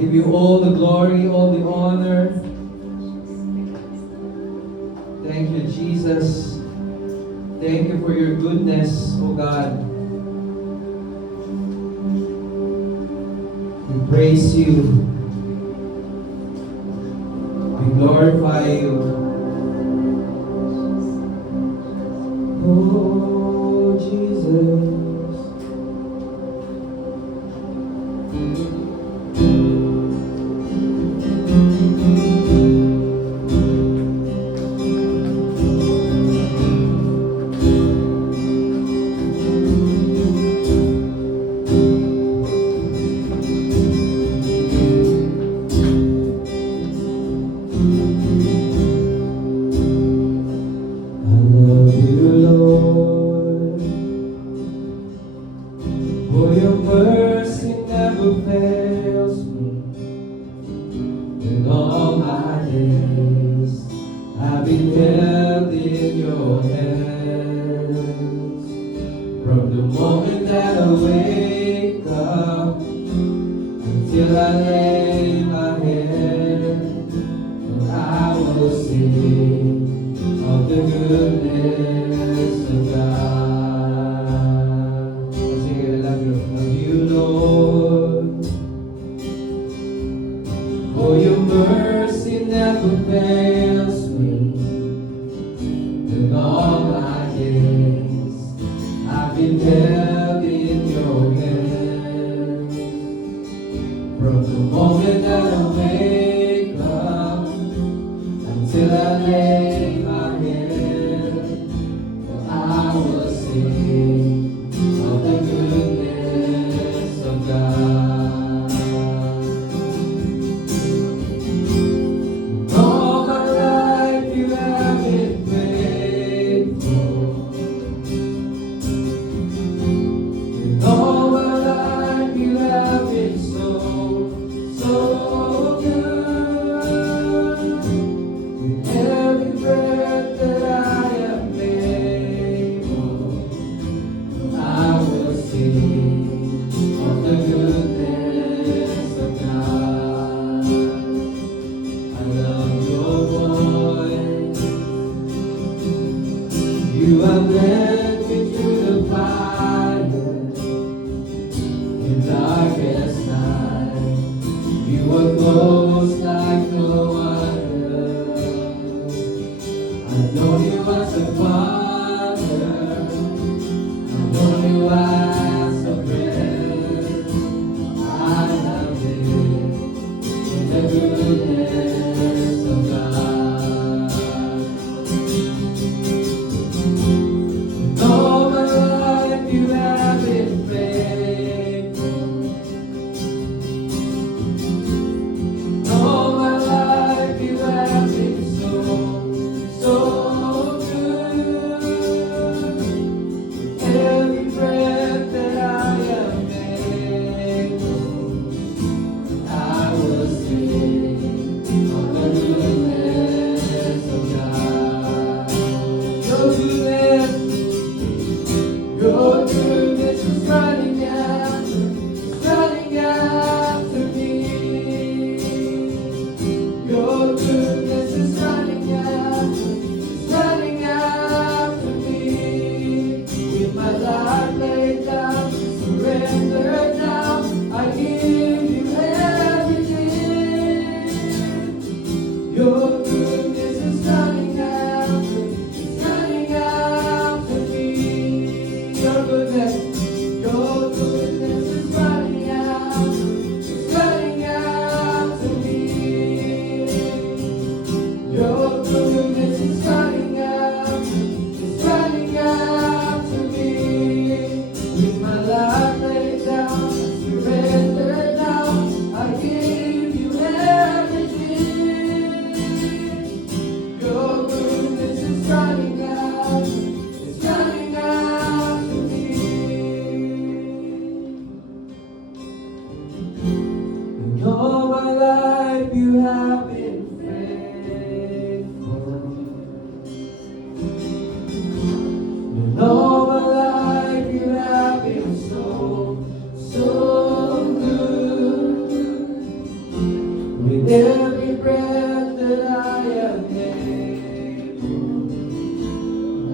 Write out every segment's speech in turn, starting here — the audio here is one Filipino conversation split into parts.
Give you all the glory, all the honor. Thank you, Jesus. Thank you for your goodness, O God. We praise you. We glorify you. Oh, Jesus. your hands. From the moment that I wake up until I lay my head, and I will sing of the goodness of God. Let's sing it, I love you, Lord. For your mercy never fails me. In all my days, I've been held in your hands. From the moment that I wake up until I lay my head, I will sing of the goodness of God. All my life you have been faithful. In all my life you have been so, so good. With every breath that I am able, I will sing of the goodness of God. I love your voice. You have led me through the fire in darkest night. You are close like no other. I know you as a father. I know you as a friend. I have lived in the goodness of God. And all my life you have been faithful. All my life you have been so, so good. Every breath that I am able, I will sing of the goodness of God. Your goodness is running after me. Your goodness is running after me. With my life laid down, surrendered now, I give you everything. Your goodness is running after me. Your goodness is running after me. Your goodness is running after me. With my life laid down, surrendered now, I give you everything. Your goodness is running after me. And all my life you have been faithful. And all my life you have been so, so good. With every breath that I am able,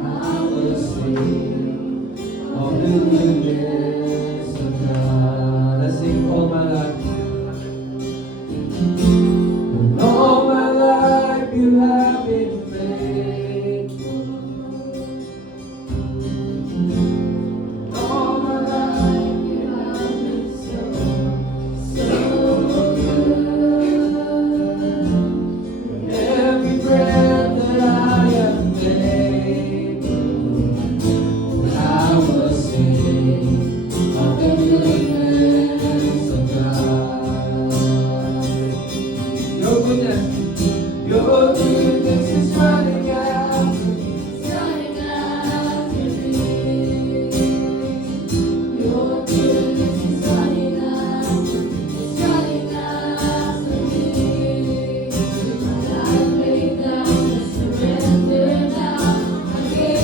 I will sing of the goodness of God. Let's sing all my life. And all my life you have been faithful. All my life you have been so, so good. Every breath that I am able, I will sing of the goodness of God. Your goodness is running after me. Your goodness is running after me. With my life laid down, I surrender now. I give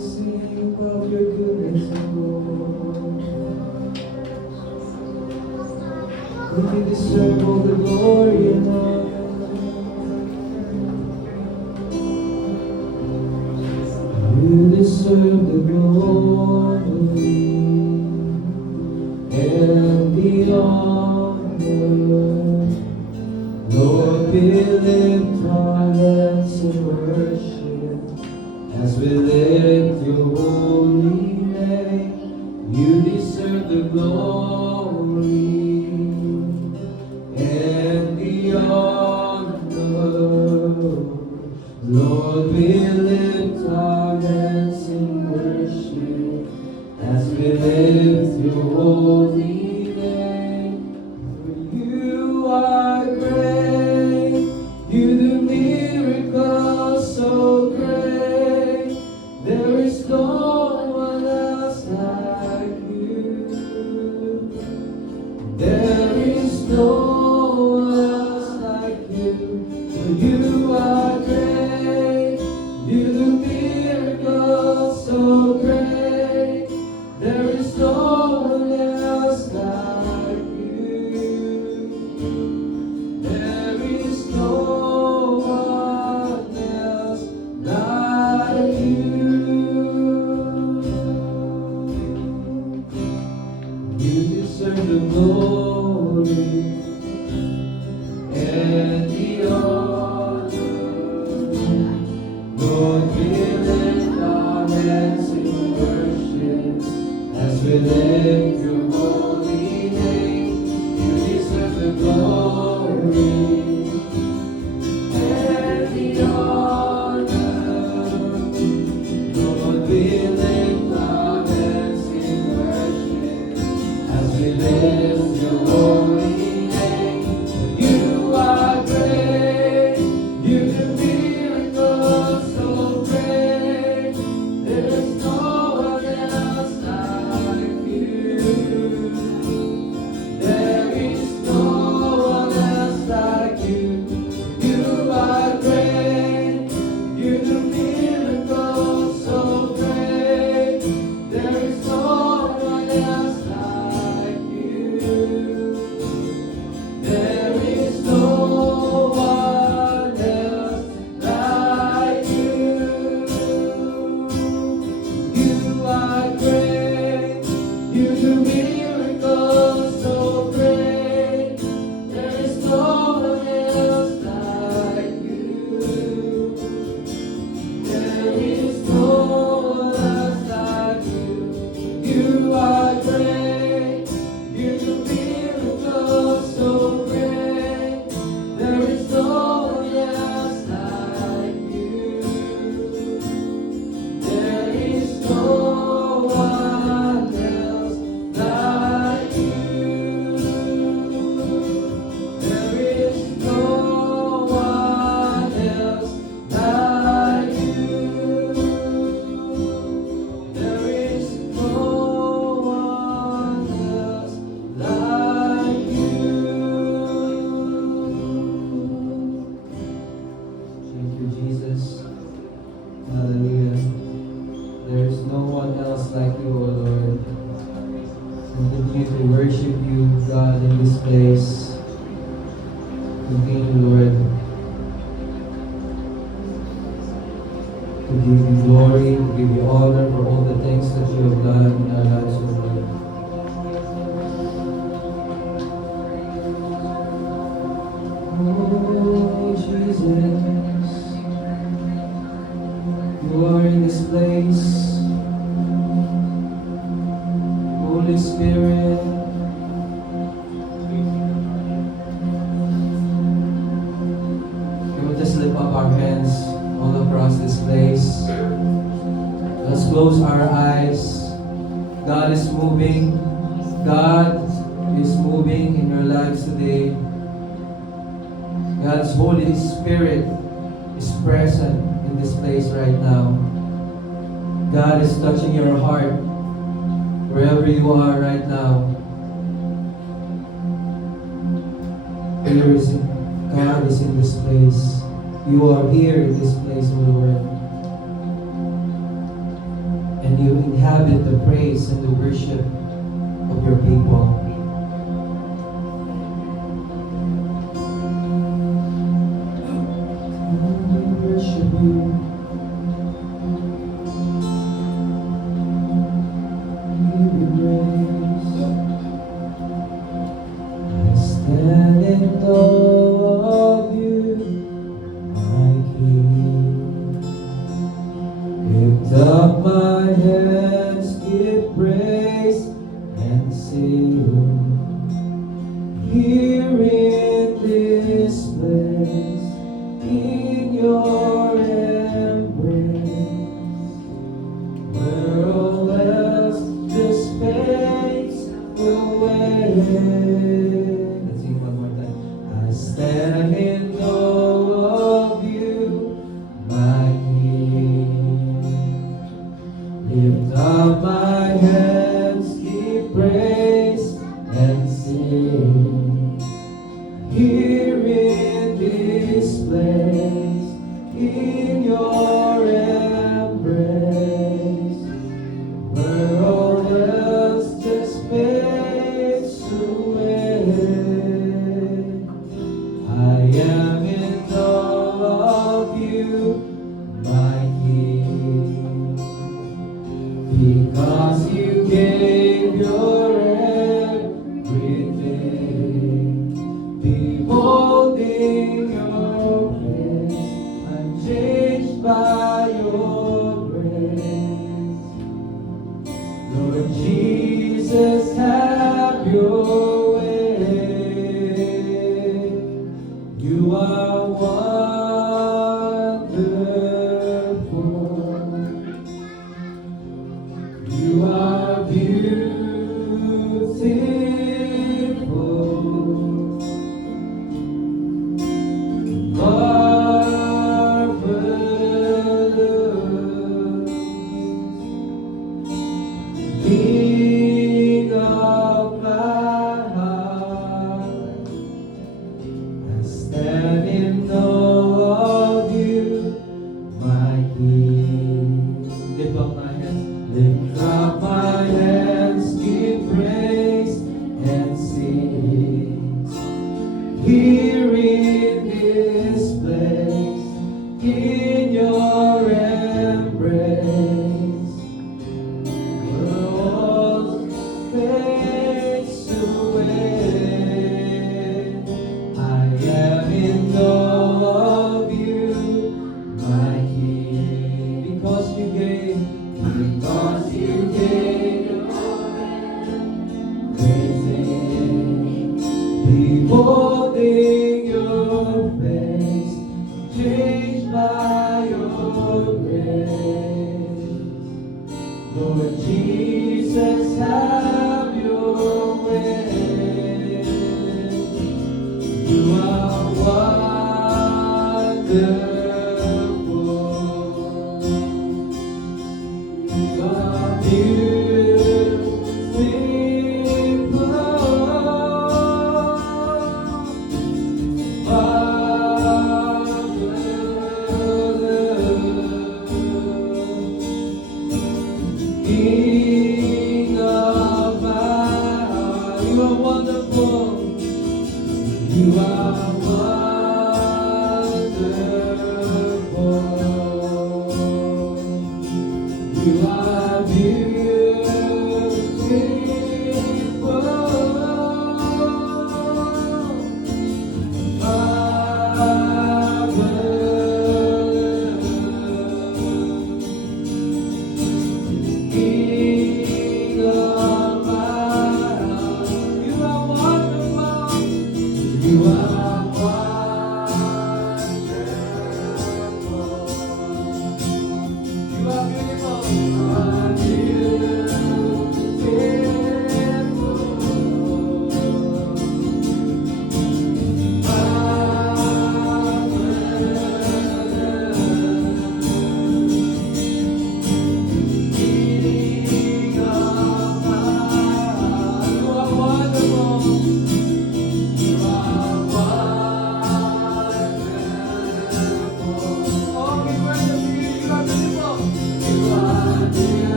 sing of your goodness, Lord. You deserve all the glory and honor. You deserve the glory and the honor. Lord, we lift our hands in worship as we lift your holy name. You deserve the glory and the honor. Lord, we lift our hands in worship as we lift your holy name. For you are great, you do miracles so great. There is no one else like you. There is no one else like you. For you are great, you do miracles so great. There is no one else like you. There is no one else like you. You deserve the glory and the honor. Lord, we lift our hands in worship as we lift your holy name. You deserve the glory and the honor. Lord, we lift our hands in worship as we lift your holy name. You are great, you do miracles so great. There is no one else like you. There is no one else like you. You are great, you do miracles so great. There is no one else like you. There is no one else like you. You are great, you do miracles so great. There is no one else like you. There is no one else like you. You are great, you do miracles so great. There is no one else like you. There is no one else like you. There is no one else like you. There is no one else like you. Thank you, Jesus. Hallelujah. There is no one else like you, O Lord. We continue to worship you, God, in this place. Continue, Lord, to give you glory, to give you honor for all the things that you have done in our lives, O Lord. Oh, Jesus, you are in this place. Holy Spirit, we will just lift up our hands all across this place. Let's close our eyes. God is moving. God is moving in your lives today. God's Holy Spirit is present in this place right now. God is touching your heart wherever you are right now. God is in this place. You are here in this place, O Lord. you inhabit the praise and the worship of your people. We worship you. We give you praise. I stand in awe of you, my King. Lift up my hands, give praise and sing. Here in this place, in your embrace, where all else just fades away. Let's sing one more time. I stand in awe of you, my King. Lift up my hands, give praise and sing. Here in this place, in your embrace, where all else just fades away. I am in awe of you, my King, because you gave your everything. Beholding your face, I'm changed by your grace. Lord Jesus, have your way. You are wonderful. You are beautiful. King of my heart, I stand in awe of you, my King. Lift up my hands, lift up my hands, give praise and sing. Here in this place, in your embrace, fades away. I am in awe of you, my King, because you gave praising, beholding your face, changed by your grace. Lord Jesus, have your way. You are wonderful. You are beautiful. King of my heart, you are wonderful. You are wonderful. You are King of my heart, you are wonderful. You are wonderful. You are beautiful. You are beautiful.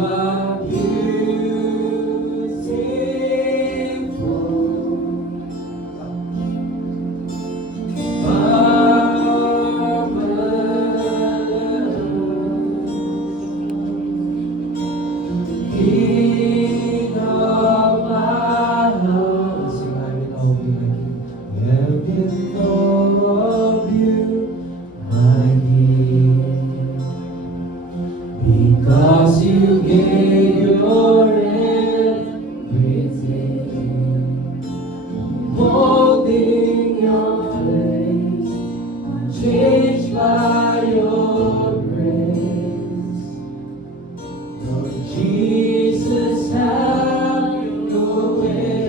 are beautiful, King of my heart. Sing, I will all be like you. And in all of you, my King. Because you gave your everything, molding your place, changed by your grace. Lord Jesus, have your way.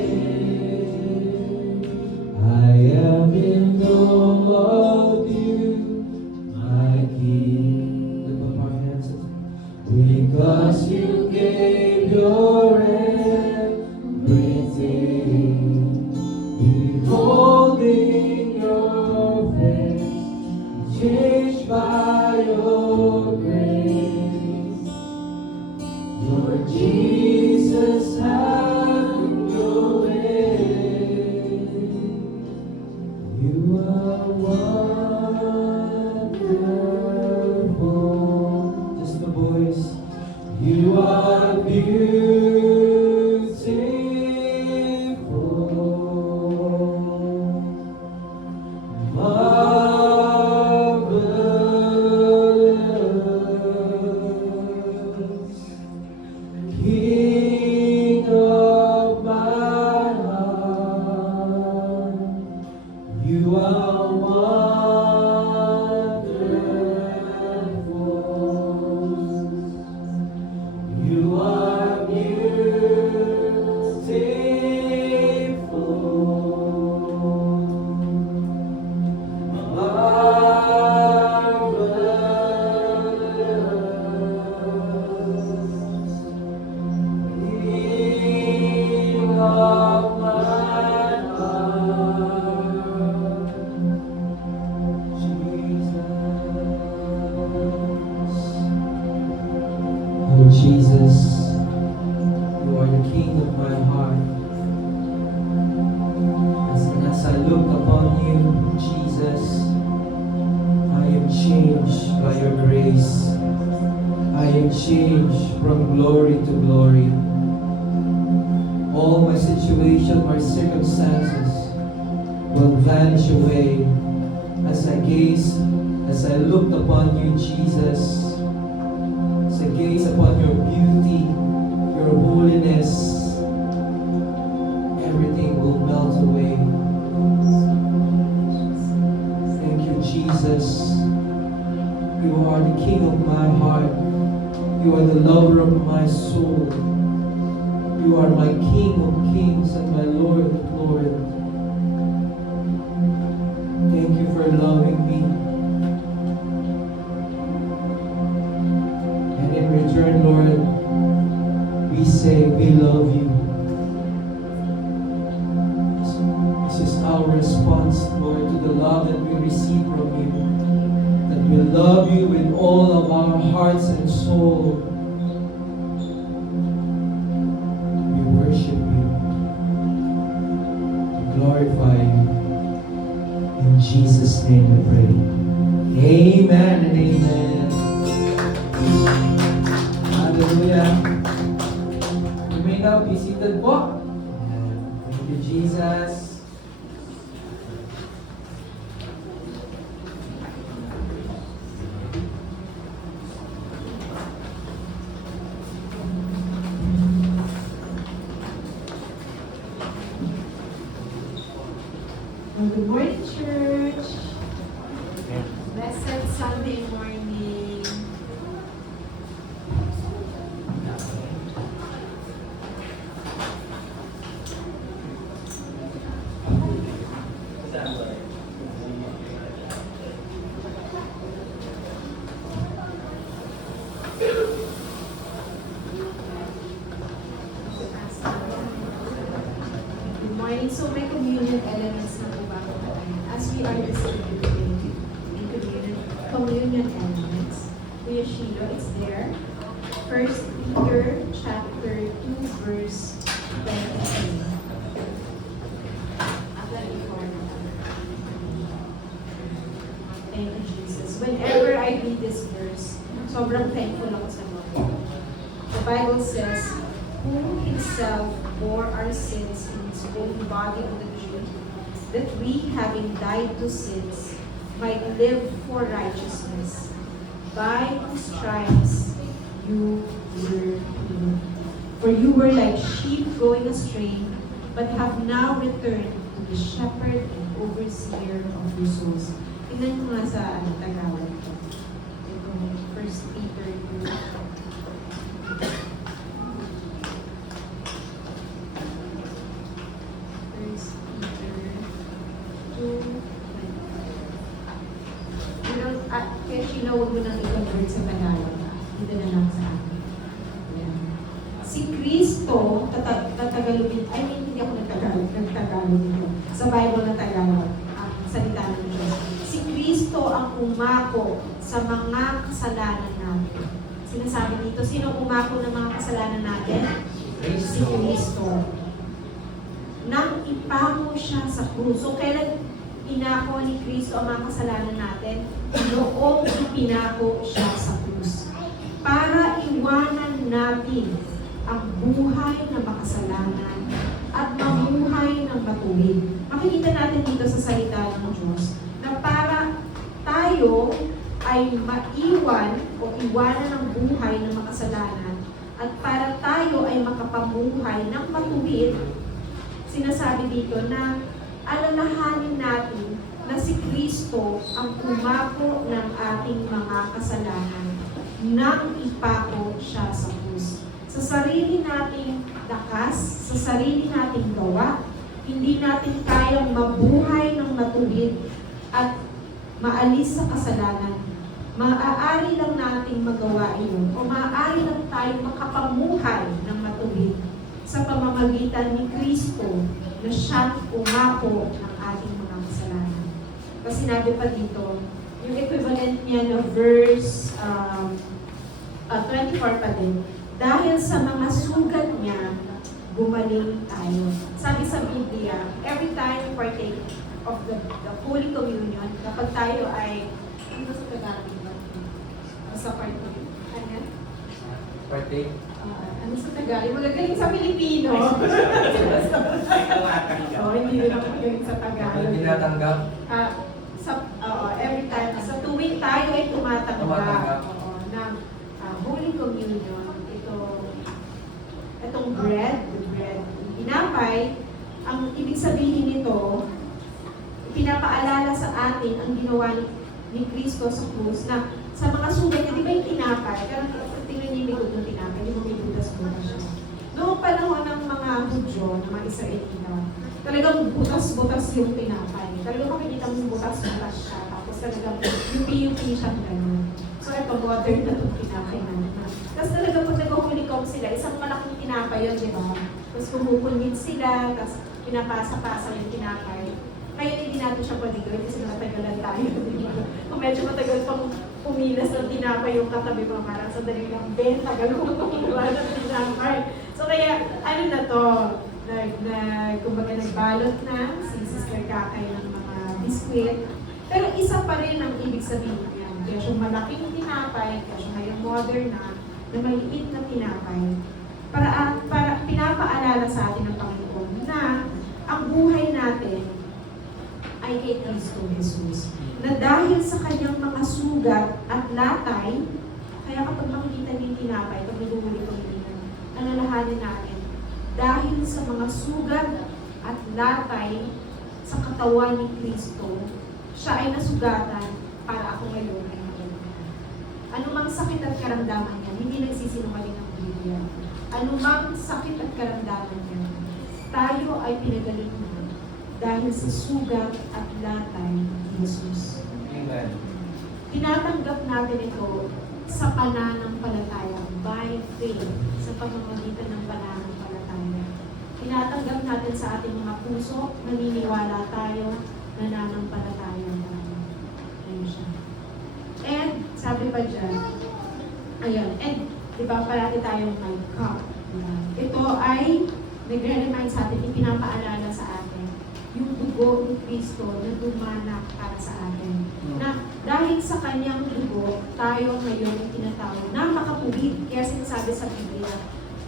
I am in awe of you, my King. Lift up our hands. Because you gave your everything, beholding your face, changed by your grace. Lord Jesus, have your way. You are wonderful. Just the voice. You are beautiful, marvelous, King of my heart. You are wonderful. You are beautiful, marvelous, King of my heart. Jesus, you are the King of my heart. As I look upon you, Jesus, I am changed by your grace. I am changed from glory to glory. All my situation, my circumstances will vanish away as I looked upon you, Jesus. As I gaze upon your beauty, your holiness, everything will melt away. Thank you, Jesus. You are the King of my heart. You are the lover of my soul. You are my King of kings and my Lord of lords. Thank you for loving me. And in return, Lord, we say we love you. This is our response, Lord, to the love that we receive from you. That we love you with all of our hearts and soul. We worship you. We glorify you. In Jesus' name we pray. Amen and amen. Hallelujah. You may now be seated po. Thank you, Jesus. Good morning, church. Blessed Sunday morning. Good morning. So may communion elements na po ba ako tayo? As we are distributing in communion elements, Kuya Shilo, it's there. First Peter chapter 2 verse 23. After before. Thank you, Jesus. Whenever I read this verse, sobrang thankful ako sa Lord. The Bible says, who himself bore our sins in his own body on the tree, that we, having died to sins, might live for righteousness. By whose stripes you were healed. For you were like sheep going astray, but have now returned to the shepherd and overseer of your souls. Tingnan mo nga sa Tagalog ito. Ito, 1 Peter 2. Kaya Sheila, huwag mo nang i-convert sa Tagalog. Dito na lang sa akin. Ayan. Si Kristo, tatagalogin, hindi ako nagtagalog dito. Sa Bible na Tagalog, ang salita ng Diyos. Si Kristo ang umako sa mga kasalanan natin. Sinasabi dito, sino umako ng mga kasalanan natin? Si Kristo. Nang ipako siya sa krus. So, kailan inako ni Kristo ang mga kasalanan natin? Noong ipinako siya sa krus. Para iwanan natin ang buhay na makasalanan at mamuhay ng matuwid. Makikita natin dito sa salita ng Diyos na para tayo ay maiwan o iwanan ng buhay ng makasalanan at para tayo ay makapamuhay ng matuwid, sinasabi dito na alalahanin natin na si Kristo ang umako ng ating mga kasalanan nang ipako siya sa krus. Sa sarili nating lakas, sa sarili nating gawa, hindi natin kayang mabuhay ng matuwid at maalis sa kasalanan. Maaari lang nating magawa iyon o maaari lang tayo makapamuhay ng matuwid sa pamamagitan ni Kristo na siyang umako ng ating mga kasalanan. Kasi sinabi pa dito, yung equivalent niya na verse 24 pa din, dahil sa mga sugat niya, gumaling tayo. Sabi sa Biblia, every time we partake of the Holy Communion, kapag tayo ay, ano sa Tagalog ba? Sa partake. Ano? Partake. Ano sa Tagalog? Magagaling sa Pilipino. Hindi rin ako magaling sa Tagalog. Hindi natanggap. Every time, sa tuwing tayo ay tumatanggap ng Holy Communion, itong bread, tinapay, ang ibig sabihin nito, pinapaalala sa atin ang ginawa ni Kristo sa krus na sa mga sugat niya, di ba yung tinapay? Pero tingnan niyo yung likod ng tinapay, di ba may butas-butas siya? Noong panahon ng mga Hudyo, ng mga Israelita, talagang butas-butas yung tinapay. Talagang makikita mo butas-butas siya. Tapos talagang yupi-yupi siya gano'n. So ito, modern na itong tinapay namin. Tapos talagang pag nag-hulikom sila, isang malaking tinapay yun, di ba? Tapos kumukunwit sila, tapos pinapasa-pasa yung tinapay. Kaya hindi natin siya pwede gawin kasi natagalan tayo. Kung medyo matagal pang pumilas ng tinapay yung katabi mo, parang sa dali lang, tagal mo kumiwa ng tinapay. So kaya, ano na to, kumbaga nagbalot na, si Sister Kakay ng mga biskwit. Pero isa pa rin ang ibig sabihin niya. Kaya siyang malaking tinapay, kaya siyang ngayon modern na maliit na tinapay. Para pinapaalala sa atin ng Panginoon na ang buhay natin ay kay Kristo Jesus. Na dahil sa kanyang mga sugat at latay, kaya kapag makikita niyo yung tinapay, pag naguhuli ko yun, alalahanin natin, dahil sa mga sugat at latay sa katawan ni Kristo, siya ay nasugatan para ako ngayon ay mabuhay. Anumang sakit at karamdaman niya, hindi nagsisinungaling ang Biblia. Anumang sakit at karamdaman niya, tayo ay pinagaling na dahil sa sugat at latay ni Jesus. Amen. Tinatanggap natin ito sa pananampalataya, by faith, sa pamamagitan ng pananampalataya. Tinatanggap natin sa ating mga puso, naniniwala tayo, nananampalataya tayo. Ayun siya. And, sabi pa dyan, ayun, and di ba, parati tayong may cup. Ito ay nagre-remind sa atin, ipinapaalala sa atin, yung dugo ni Kristo na dumanak para sa atin. Na dahil sa kanyang dugo, tayo ngayon ay tinatawag na makapuwid. Kaya sinasabi sa Biblia,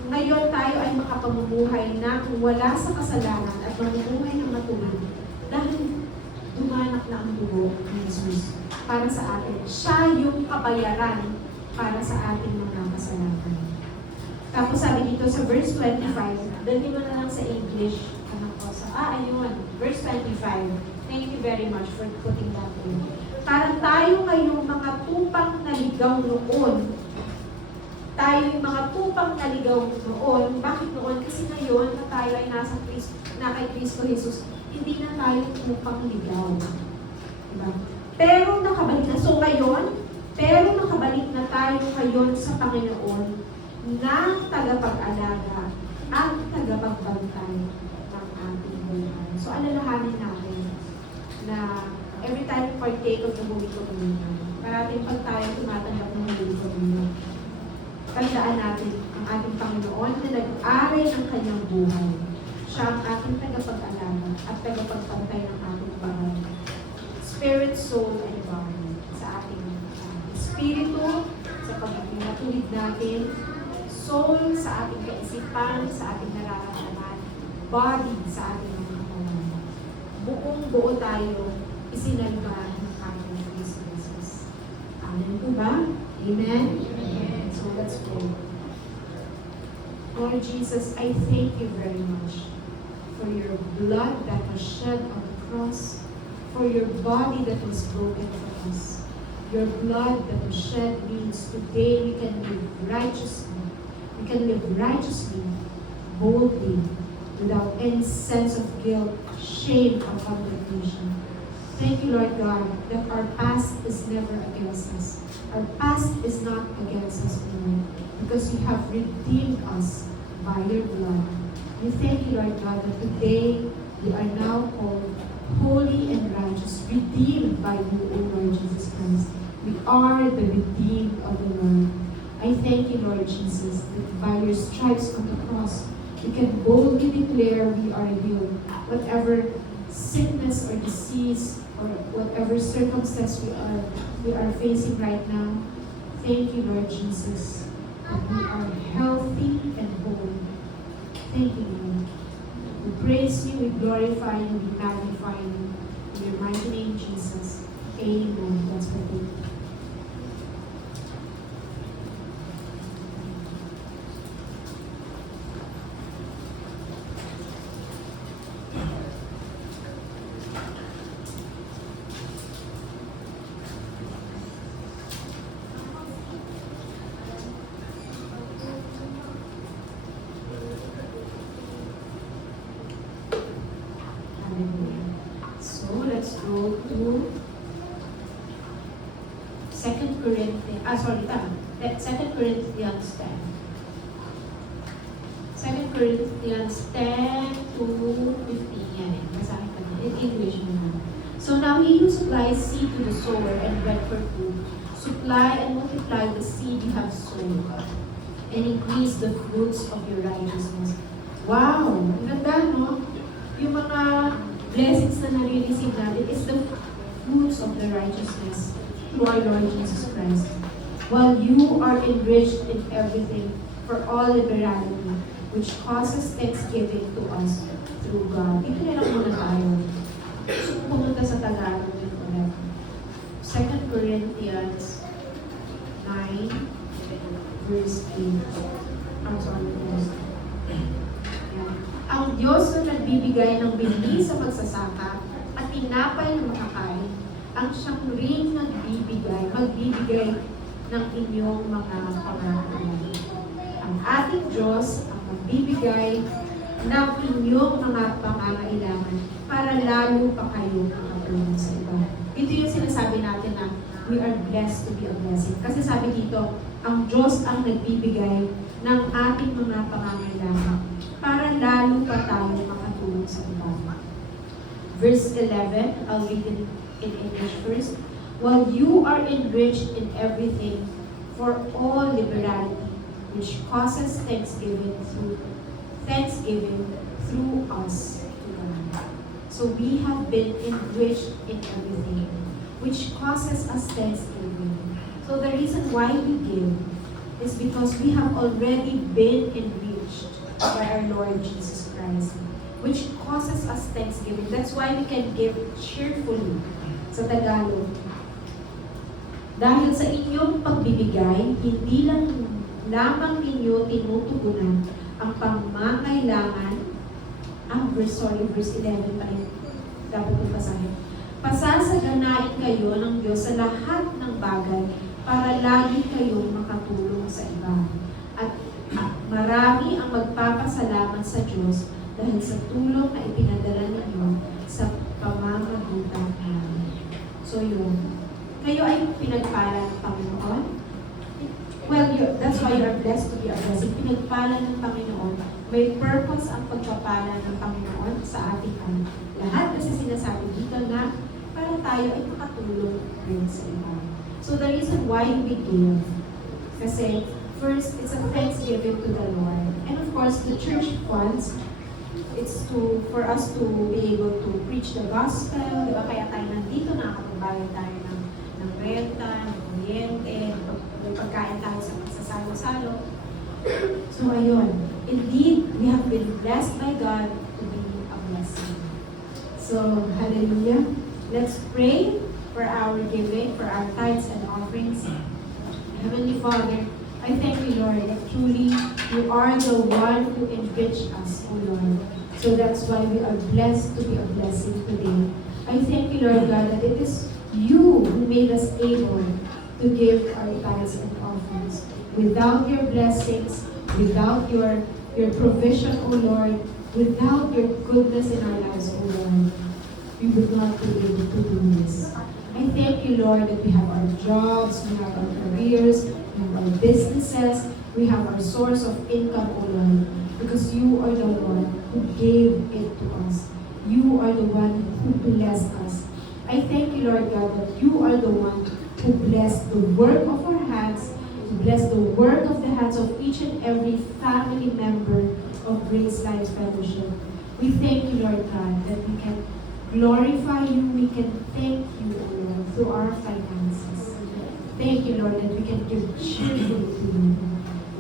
ngayon tayo ay makapamumuhay na wala sa kasalanan at mamumuhay ng matuwid. Dahil dumanak na ang dugo ni Jesus para sa atin. Siya yung kabayaran para sa ating mga kasalanan. Tapos sabi dito sa verse 25, dalhin mo na lang sa English. Ayun. Verse 25. Thank you very much for putting that in. Parang tayo ngayong mga tupang naligaw noon. Tayo yung mga tupang naligaw noon. Bakit noon? Kasi ngayon na tayo ay nasa Kristo, na kay Kristo Jesus, hindi na tayo tupang ligaw. Diba? Pero nakabalik na. So ngayon, pero nakabalik na tayo ngayon sa Panginoon na tagapag-alaga at tagapagbantay ng ating buhay. So alalahanin natin na every time we partake of the Holy Communion, parating pag tayo tumatanggap ng Holy Communion, tandaan natin ang ating Panginoon na nag-aral ng kanyang buhay. Siya ang ating tagapag-alaga at tagapagpantay ng ating buhay. Spirit, soul, and body sa ating espiritu, sa pagiging matulid natin, soul sa ating kaisipan, sa ating nararamdaman, body sa ating mga katawan. Buong-buo tayo isinalba ng ating Kristo Jesus. Amen po ba? Amen? Amen. So let's go. Lord Jesus, I thank you very much for your blood that was shed on the cross, for your body that was broken for us. Your blood that was shed means today we can live righteously. We can live righteously, boldly, without any sense of guilt, shame, or condemnation. Thank you, Lord God, that our past is never against us. Our past is not against us, Lord, because you have redeemed us by your blood. We thank you, Lord God, that today we are now called holy and righteous, redeemed by you, O Lord Jesus Christ. We are the redeemed of the Lord. I thank you, Lord Jesus, that by your stripes on the cross, we can boldly declare we are healed. Whatever sickness or disease or whatever circumstance we are facing right now, thank you, Lord Jesus, that we are healthy and whole. Thank you, Lord. We praise you, we glorify you, we magnify you. In your mighty name, Jesus. Amen. That's what we do. So let's go to 2 Corinthians 10. 2 Corinthians 10 to 15. Yan eh. Basahin ka na. In English muna. So now he who supplies seed to the sower and bread for food, supply and multiply the seed you have sown, and increase the fruits of your righteousness. Wow! Ang ganda, no? Yung mga blessings na nare-receive natin is the fruits of the righteousness through our Lord Jesus Christ. While you are enriched in everything for all liberality, which causes thanksgiving to us through God. Ito na lang muna tayo. So, pumunta sa Tagalog yung ulit. 2 Corinthians 9, verse 8. I'm sorry, verse 8. Ang Diyos na nagbibigay ng binhi sa magsasaka at tinapay na makakain, ang siyang ring magbibigay ng inyong mga pangangailangan. Ang ating Diyos ang magbibigay ng inyong mga pangangailangan para lalo pa kayo makatulong sa iba. Ito yung sinasabi natin na we are blessed to be a blessing. Kasi sabi dito, ang Diyos ang nagbibigay ng ating mga pangangailangan para lalo pa tayo makatulong sa iba. Verse 11, I'll read it in English first. While you are enriched in everything for all liberality, which causes thanksgiving through us to God. So we have been enriched in everything, which causes us thanksgiving. So the reason why we give is because we have already been enriched by our Lord Jesus Christ, which causes us thanksgiving. That's why we can give cheerfully sa Tagalog. Dahil sa inyong pagbibigay, hindi lang lamang ninyo tinutugunan ang pangangailangan, verse 11 pa rin dapat kong basahin. Pasasaganain kayo ng Diyos sa lahat ng bagay para lagi kayong makatulong sa iba. At marami ang magpapasalamat sa Diyos dahil sa tulong na ipinadala ninyo sa pamamagitan namin. So yun. Kayo ay pinagpala ng Panginoon. Well, that's why you are blessed to be a blessing. Pinagpala ng Panginoon. May purpose ang pagpapala ng Panginoon sa ating lahat kasi sinasabi dito na para tayo ay makatulong rin sa iba. So the reason why we give, kasi first, it's a thanksgiving to the Lord. And of course, the church funds, it's for us to be able to preach the gospel, di ba? Kaya tayo nandito, nakakapagbayad tayo ng renta, ng kuryente, may pagkain tayo sa magsasalo-salo. So ayun, indeed, we have been blessed by God to be a blessing. So, hallelujah. Let's pray for our giving, for our tithes and offerings. Heavenly Father, I thank you, Lord, that truly you are the one who enriched us, O Lord. So that's why we are blessed to be a blessing today. I thank you, Lord God, that it is you who made us able to give our tithes and offerings. Without your blessings, without your provision, O Lord, without your goodness in our lives, O Lord, we would not be able to do this. I thank you, Lord, that we have our jobs, we have our careers, we have our businesses, we have our source of income, O Lord, because you are the one who gave it to us. You are the one who blessed us. I thank you, Lord God, that you are the one who blessed the work of our hands, who blessed the work of the hands of each and every family member of Grace Life Fellowship. We thank you, Lord God, that we can glorify you, we can thank you, O Lord, through our finances. Thank you, Lord, that we can give cheerfully to you.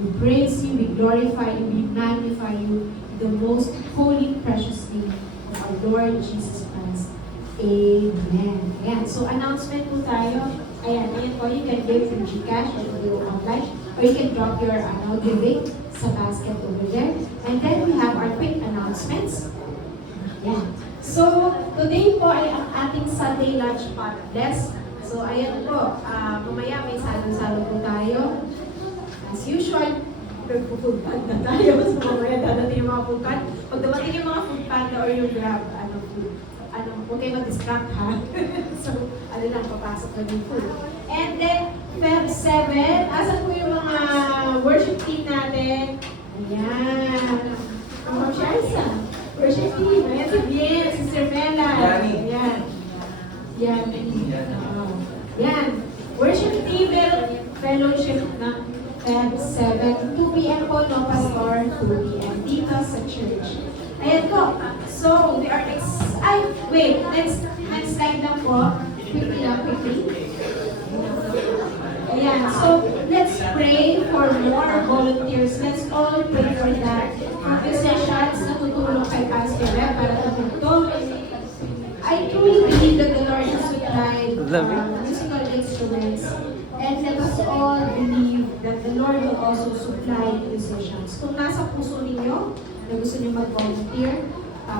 We praise you, we glorify you, we magnify you in the most holy, precious name of our Lord Jesus Christ. Amen. Ayan. So, announcement po tayo. Ayan po, you can give through GCash or through online, or you can drop your giving sa basket over there. And then we have our quick announcements. Ayan. So, today po ay ang ating Sunday lunch contest. So, ayan po, mamaya may salo-salo po tayo. As usual, food panda tayo. So, mamaya dadating yung mga food panda. Pag dumating yung mga food panda or yung Grab, huwag kayo mag-distract ha. So, lang, papasok na yung food. And then, Feb 7, asan po yung mga worship team natin? Ayan. Ang Sharsa. Worship team. Ayan si Bien, Sister Mela. Ayan. Yan. Yan. Worship team, fellowship ng Feb 7. 2 p.m. po, no, Pastor. 2 p.m. dito sa church. Ayan po. So, we are next slide lang po. Quickly. Ayan. So, let's pray for more volunteers. Let's all pray for that. Musicians na tutulong kay Pastor Rep para tumutulong. I truly believe that the Lord has supplied musical instruments. And let us all believe that the Lord will also supply musicians. Kung nasa puso ninyo, na gusto niyo mag-volunteer,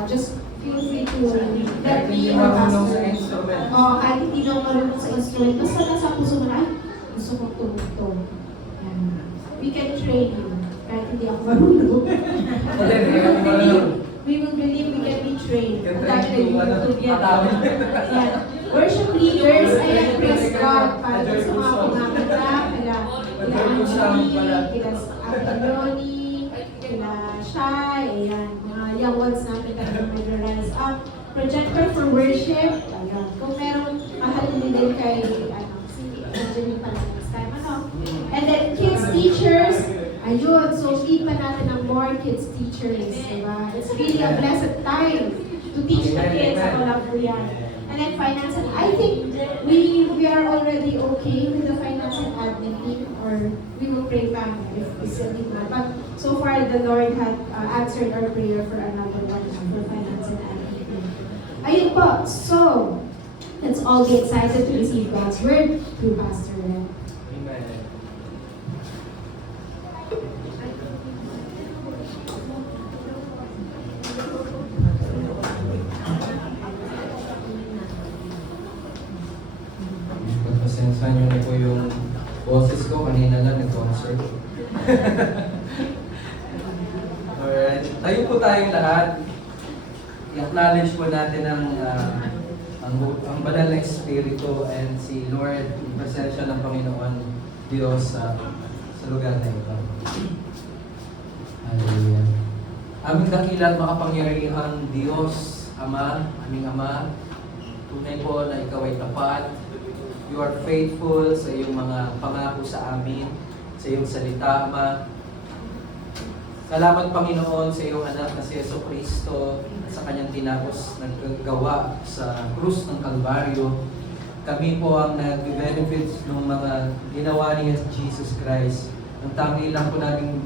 just feel free to let me or Pastor. Kahit hindi na marunong sa instrument, basta nasa puso mo na, ay, gusto kong tumutong. We can train you, kahit hindi ako marunong. We will believe we can be trained. Ang dami na YouTube yan. Worship leaders, ayan, praise God, para sa mga kumakanta, kila Angie, kila Apoloni, kila Shai, ayan, mga young ones namin tayo memorize. Projector for worship, ayan. Kung merong mahal din kay, si Angelina pala next time, And then kids, teachers, ayun. So, need pa natin ng more kids teachers, diba? It's really a blessed time to teach the kids. Ako lang po yan. And then finance and I think we are already okay with the finance and admin team, or we will pray back if we still need more. But so far, the Lord had answered our prayer for another one for finance and admin team. Ayun po. So, let's all be excited to receive God's word through Pastor Ren. Amen. Pasensya nyo na po yung boses ko. Kanina lang nag-concert. Alright. Tayo po tayong lahat. I-acknowledge po natin ang banal na Espiritu and si Lord, yung presensya ng Panginoon Diyos sa lugar na ito. Hallelujah. Aming dakila at makapangyarihang Diyos, Ama, aming Ama, tunay po na Ikaw ay tapat. You are faithful sa iyong mga pangako sa amin, sa iyong salita, Ama. Salamat, Panginoon, sa iyong anak na si Jesucristo at sa kanyang tinapos naggawa sa krus ng Kalbaryo. Kami po ang nag-benefits ng mga ginawa ni Jesus Christ. Ang tangi lang po namin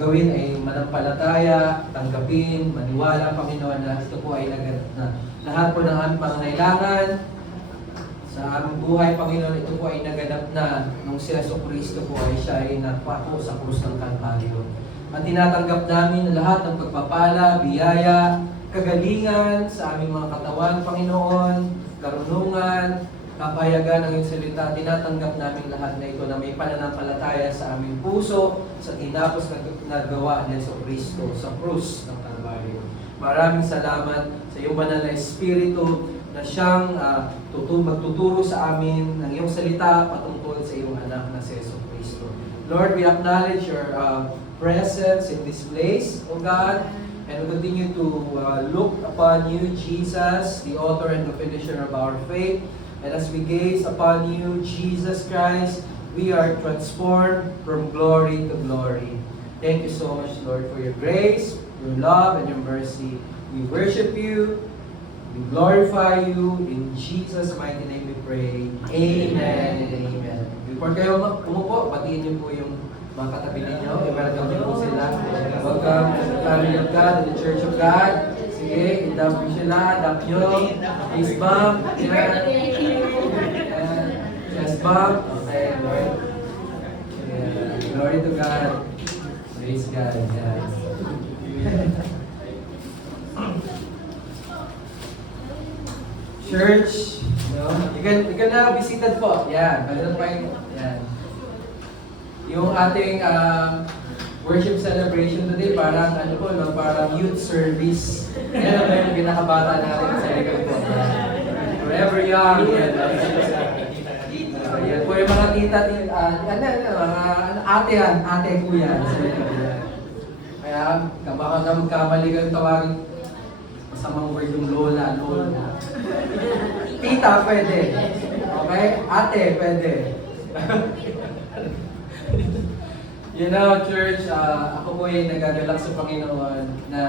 gawin ay manampalataya, tanggapin, maniwala, Panginoon, na ito po ay na lahat po ng aming pangangailangan sa aming buhay, Panginoon, ito po ay naganap na nung si Jesucristo po ay siya ay napako sa krus ng Kalbaryo. At tinatanggap namin lahat ng pagpapala, biyaya, kagalingan sa aming mga katawan, Panginoon, karunungan, kapayagan ng iyong salita. Tinatanggap namin lahat na ito na may pananampalataya sa aming puso, sa tinapos na nagawa ni Jesucristo sa krus ng Kalbaryo. Maraming salamat sa iyong banal na Espiritu na siyang magtuturo sa amin ng iyong salita patungkol sa iyong anak na si Jesucristo. Lord, we acknowledge your presence in this place, O God, and we continue to look upon you, Jesus, the author and the finisher of our faith. And as we gaze upon you, Jesus Christ, we are transformed from glory to glory. Thank you so much, Lord, for your grace, your love, and your mercy. We worship you, we glorify you, in Jesus' mighty name we pray. Amen and amen. Before kayo umupo, batiin niyo po yung mga katabi ninyo. I-welcome niyo po sila. Welcome to the family of God, to the Church of God. Sige, i-dab niyo sila, dab niyo. Please bump. Yes, bump. Okay, Lord. Glory to God. Praise God. Yeah. Church, you can now be seated po. Yan, yan. Yung ating worship celebration today, parang ano po, no? Parang youth service. Yan ang yung pinakabata natin sa likod po. Forever young, yan. Yan po yung mga tita, mga ate kuya. Kaya, baka na magkamali kayong tawagin, masamang word yung lola. Tita, pwede. Okay? Ate, pwede. You know, church, ako po ay nagagalak sa Panginoon na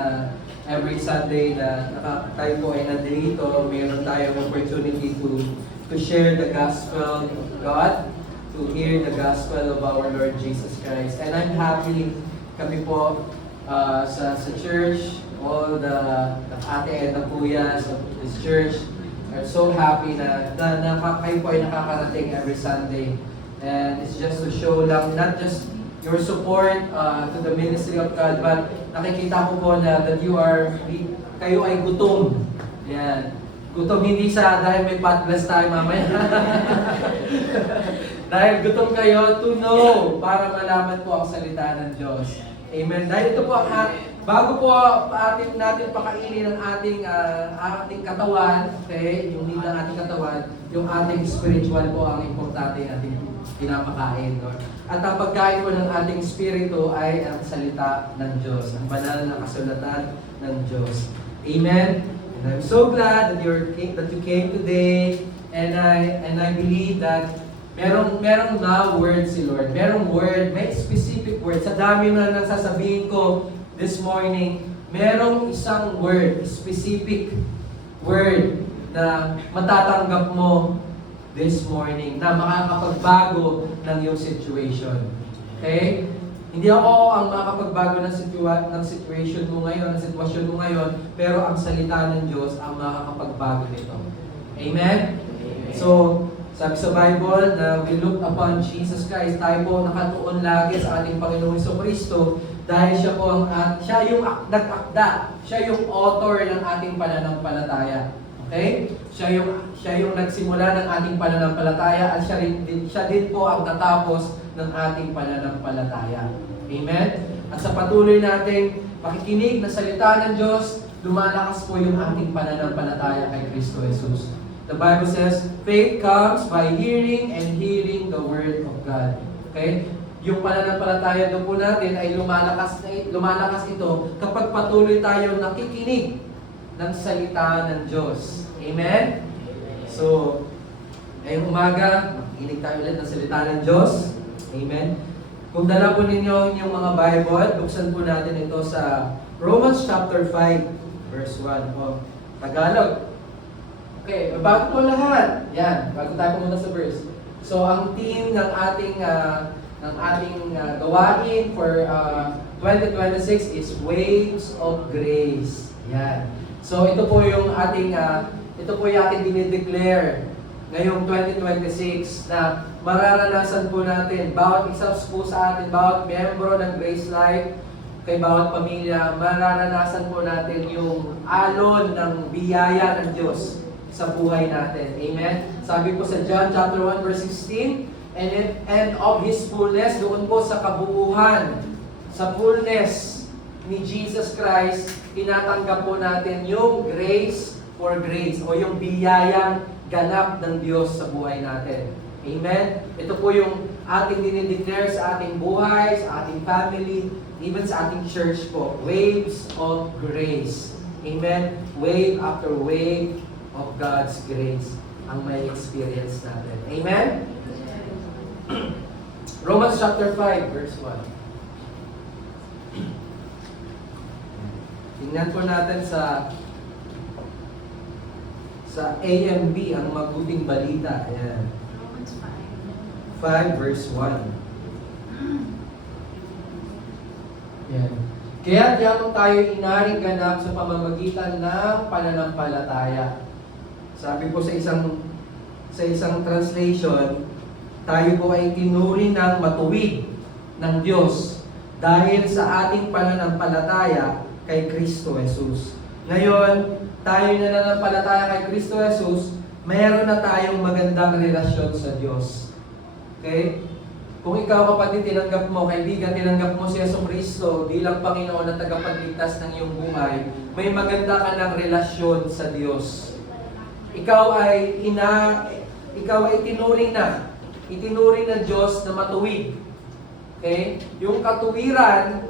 every Sunday na tayo po ay nandito, mayroon tayong opportunity to share the gospel of God, to hear the gospel of our Lord Jesus Christ. And I'm happy kami po sa church, all the ate and the kuyas of this church are so happy na kayo po ay nakakarating every Sunday. And it's just to show lang, not just your support to the ministry of God, but nakikita ko po na that kayo ay gutom. Yan. Gutom hindi dahil may potluck tayo mamaya. Dahil gutom kayo to know, para malaman po ang salita ng Diyos. Amen. Dahil ito po bago po natin pakainin ang ating katawan, okay, yung need ng ating katawan, yung ating spiritual po ang importante natin pinapakain, Lord. At ang pagkain po ng ating spirito ay ang salita ng Diyos, ang banal na kasulatan ng Diyos. Amen. And I'm so glad that you came today, and I believe that Merong na word si Lord. Merong word, may specific word. Sa dami na nasasabihin ko this morning, merong isang word, specific word na matatanggap mo this morning na makakapagbago ng iyong situation. Okay? Hindi ako ang makakapagbago ng situation mo ngayon, ng sitwasyon mo ngayon, pero ang salita ng Diyos ang makakapagbago nito. Amen? So, sabi sa Bible na we look upon Jesus Christ, tayo po nakatuon lagi sa ating Panginoong Jesucristo dahil siya po siya yung nag-akda, siya yung author ng ating pananampalataya. Okay? Siya yung nagsimula ng ating pananampalataya at siya din po ang tatapos ng ating pananampalataya. Amen? At sa patuloy nating pakikinig na salita ng Diyos, lumalakas po yung ating pananampalataya kay Kristo Jesus. The Bible says, faith comes by hearing and hearing the Word of God. Okay? Yung pananampalataya doon po natin ay lumalakas ito kapag patuloy tayo nakikinig ng salita ng Diyos. Amen? So, ngayong umaga, makikinig tayo ulit ng salita ng Diyos. Amen? Kung dala po ninyo inyong mga Bible, buksan po natin ito sa Romans chapter 5, verse 1. O, Tagalog. Okay, bago po lahat. Yan, bago tayo pumunta sa verse. So, ang theme ng ating gawain for 2026 is Waves of Grace. Yan. So, ito po yung ating dinideclare ngayong 2026 na mararanasan po natin, bawat isa po sa atin, bawat miyembro ng Grace Life, kay bawat pamilya, mararanasan po natin yung alon ng biyaya ng Diyos sa buhay natin. Amen? Sabi po sa John chapter 1 verse 16, and of His fullness, doon po sa kabuuhan, sa fullness ni Jesus Christ, tinatanggap po natin yung grace for grace o yung biyayang ganap ng Diyos sa buhay natin. Amen? Ito po yung ating dinideclare sa ating buhay, sa ating family, even sa ating church po. Waves of grace. Amen? Wave after wave of God's grace ang may experience natin. Amen? Romans chapter 5, verse 1. Tingnan po natin sa AMB, ang mabuting balita. Ayan. Romans 5 verse 1. Ayan. Kaya diyan tayo inaring ganap sa pamamagitan ng pananampalataya. Sabi po sa isang translation, tayo po ay tinuring ng matuwid ng Diyos dahil sa ating pananampalataya kay Kristo Jesus. Ngayon, tayo na nananampalataya kay Kristo Jesus, mayroon na tayong magandang relasyon sa Diyos. Okay? Kung ikaw kapatid, tinanggap mo, kaibigan, tinanggap mo si Jesucristo bilang Panginoon at tagapagligtas ng iyong buhay, may maganda ka ng relasyon sa Diyos. Ikaw ay itinuring ng Diyos na matuwid. Okay? Yung katuwiran,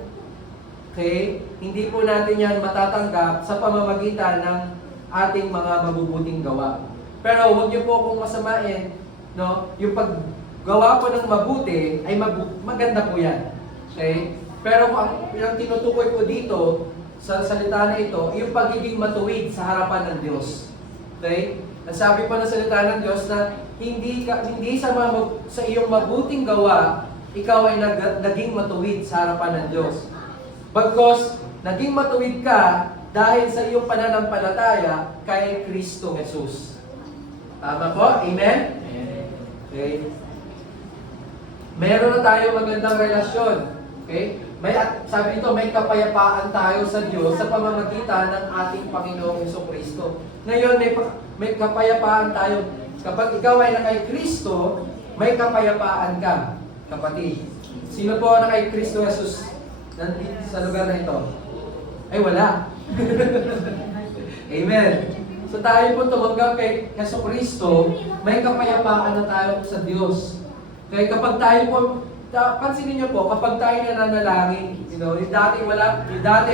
okay, hindi po natin yan matatanggap sa pamamagitan ng ating mga mabubuting gawa. Pero huwag niyo po akong masamain, no? Yung paggawa po ng mabuti ay maganda po yan. Okay? Pero ang tinutukoy po dito sa salita na ito, yung pagiging matuwid sa harapan ng Diyos. Okay? Nasabi po ng salita ng Diyos na hindi sa iyong mabuting gawa, ikaw ay naging matuwid sa harapan ng Diyos. Bagkos, naging matuwid ka dahil sa iyong pananampalataya kay Kristo Jesus. Tama po? Amen? Okay. Meron na tayo magandang relasyon. Okay? Sabi dito, may kapayapaan tayo sa Diyos sa pamamagitan ng ating Panginoong Jesucristo. Ngayon, may kapayapaan tayo. Kapag ikaw ay na kay Kristo, may kapayapaan ka, kapatid. Sino po na kay Kristo Jesus nandito sa lugar na ito? Ay, wala. Amen. So tayo po tumanggap kay Jesucristo, may kapayapaan na tayo sa Diyos. Kaya kapag tayo po, pansinin niyo po, kapag tayo nananalangin, yung dati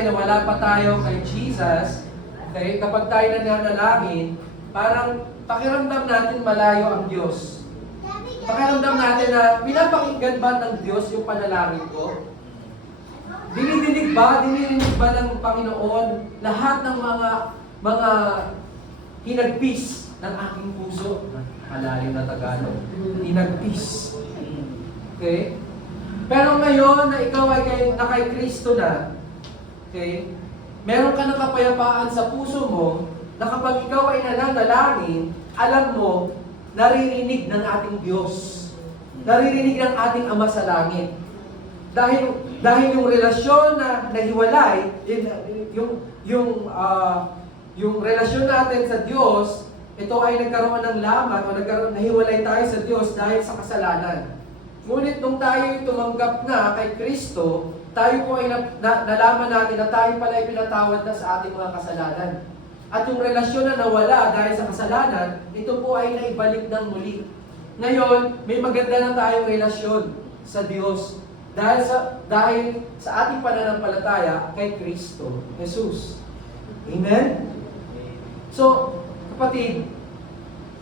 na wala pa tayo kay Jesus, okay, kapag tayo nananalangin, parang pakiramdam natin malayo ang Diyos. pakiramdam natin na pinapakinggan ba ng Diyos yung panalangin ko? Dinidinig ba ng Panginoon lahat ng mga hinagpis ng aking puso? Malalim na Tagalog. Hinagpis. Okay? Pero ngayon na ikaw ay na kay Kristo na, okay? Meron ka ng kapayapaan sa puso mo na kapag ikaw ay nananalangin, alam mo, naririnig ng ating Diyos. Naririnig ng ating Ama sa langit. Dahil yung relasyon na nahiwalay, yung relasyon natin sa Diyos, ito ay nagkaroon ng lamat o nahiwalay tayo sa Diyos dahil sa kasalanan. Ngunit nung tayo tumanggap na kay Kristo, tayo po ay nalaman natin na tayo pala ay pinatawad na sa ating mga kasalanan. At yung relasyon na nawala dahil sa kasalanan, ito po ay naibalik ng muli. Ngayon, may maganda na tayong relasyon sa Diyos dahil sa ating pananampalataya kay Kristo Jesus. Amen? So, kapatid,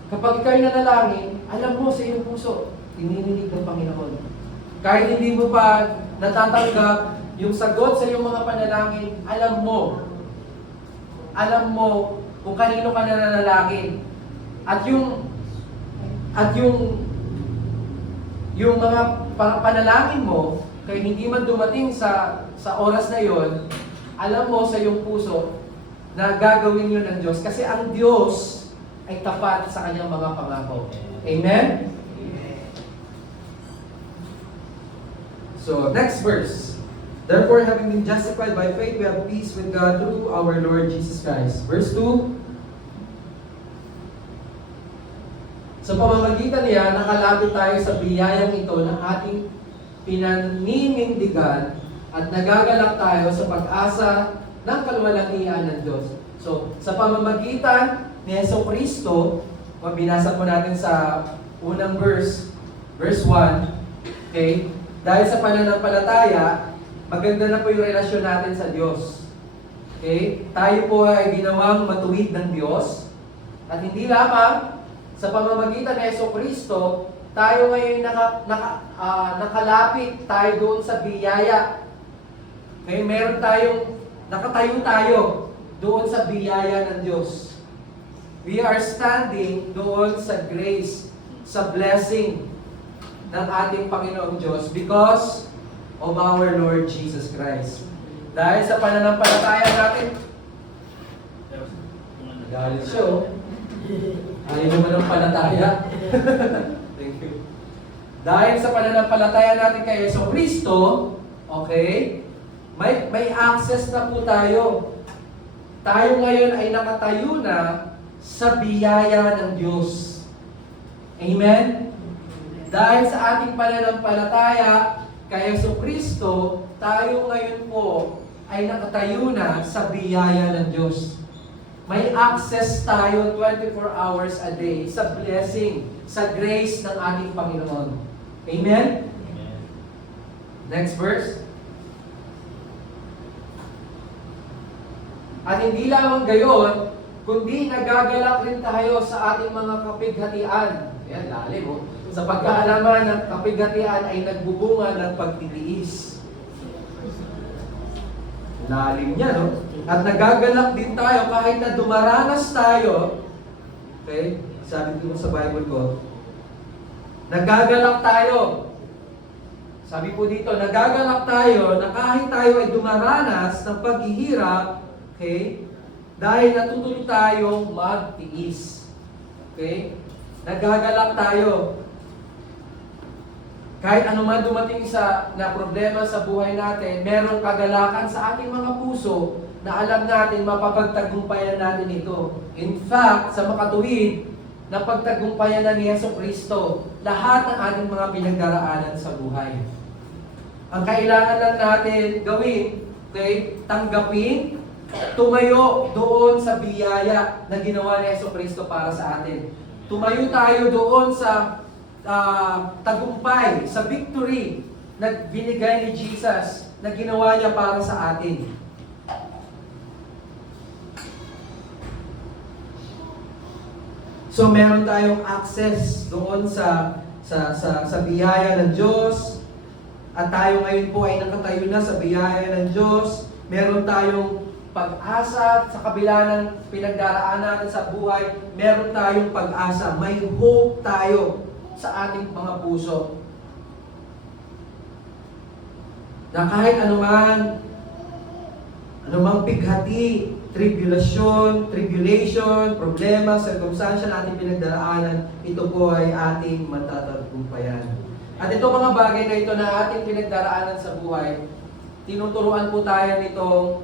kapag ikaw'y nanalangin, alam mo sa iyong puso, tinininig ng Panginoon. Kahit hindi mo pa natatanggap yung sagot sa iyong mga panalangin, alam mo kung kanino ka nananalangin. At yung mga panalangin mo, kaya hindi man dumating sa oras na yon, alam mo sa iyong puso na gagawin yun ng Diyos. Kasi ang Diyos ay tapat sa kanyang mga pangako. Amen? So, next verse. Therefore, having been justified by faith, we have peace with God through our Lord Jesus Christ. Verse 2. Sa pamamagitan niya, nakalapit tayo sa biyayang ito ng ating pinaninindigan at nagagalak tayo sa pag-asa ng kalwalhatian ng Diyos. So, sa pamamagitan ni Jesucristo, mabinasa po natin sa unang verse 1, okay? Dahil sa pananampalataya, maganda na po yung relasyon natin sa Diyos. Okay? Tayo po ay ginawang matuwid ng Diyos. At hindi lamang, sa pamamagitan ng Jesucristo, tayo ngayon nakalapit tayo doon sa biyaya. Okay? Meron nakatayo tayo doon sa biyaya ng Diyos. We are standing doon sa grace, sa blessing ng ating Panginoong Diyos because of our Lord Jesus Christ. Dahil sa pananampalataya natin, galit siya, oh. Ayaw naman ng palataya. Thank you. Dahil sa pananampalataya natin kay Jesucristo, okay, may access na po tayo. Tayo ngayon ay nakatayo na sa biyaya ng Diyos. Amen? Dahil sa ating pananampalataya kay Jesucristo, tayo ngayon po ay nakatayo na sa biyaya ng Diyos. May access tayo 24 hours a day sa blessing, sa grace ng ating Panginoon. Amen? Next verse. At hindi lamang gayon, kundi nagagalak rin tayo sa ating mga kapighatian. Yan, lalim mo. Sa pagkaalaman ng kapighatian ay nagbubunga ng pagtitiis. Lalim niya, no? At nagagalak din tayo kahit na dumaranas tayo. Okay? Sabi ko sa Bible ko, nagagalak tayo. Sabi po dito, nagagalak tayo na kahit tayo ay dumaranas ng paghihirap, okay? Dahil natututo tayong magtiis. Okay? Nagagalak tayo. Kahit anuman dumating na problema sa buhay natin, merong kagalakan sa ating mga puso na alam natin mapapagtagumpayan natin ito. In fact, sa makatuwid, na pagtagumpayan na ni Jesucristo lahat ng ating mga pinagdaraanan sa buhay. Ang kailangan lang natin gawin, okay, tanggapin, tumayo doon sa biyaya na ginawa ni Jesucristo para sa atin. Tumayo tayo doon sa tagumpay, sa victory na binigay ni Jesus, na ginawa niya para sa atin. So meron tayong access doon sa sa biyaya ng Diyos. At tayo ngayon po ay nakatayo na sa biyaya ng Diyos. Meron tayong pag-asa sa kabila ng pinagdaraan natin sa buhay. Meron tayong pag-asa. May hope tayo sa ating mga puso. Na kahit anumang pighati, tribulation, problema, circumstansya natin pinagdaraanan, ito po ay ating matatagumpayan. At ito mga bagay na ito na ating pinagdaraanan sa buhay, tinuturuan po tayo nitong,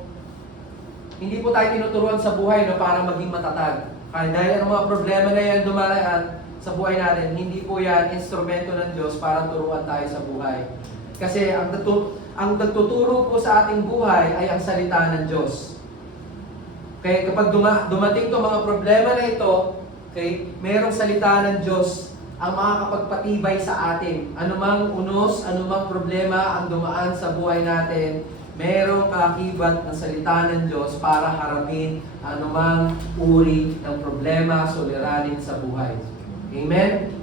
hindi po tayo tinuturuan sa buhay no, para maging matatag. Kaya dahil ang mga problema na yan dumaraan sa buhay natin, hindi po yan instrumento ng Diyos para turuan tayo sa buhay. Kasi ang nagtuturo po sa ating buhay ay ang salita ng Diyos. Kaya kapag dumating itong mga problema na ito, okay, mayroong salita ng Diyos ang makakapagpatibay sa atin. Anumang unos, anumang problema ang dumaan sa buhay natin, mayroong kaakibat na salita ng Diyos para harapin anumang uri ng problema, suliranin sa buhay. Amen?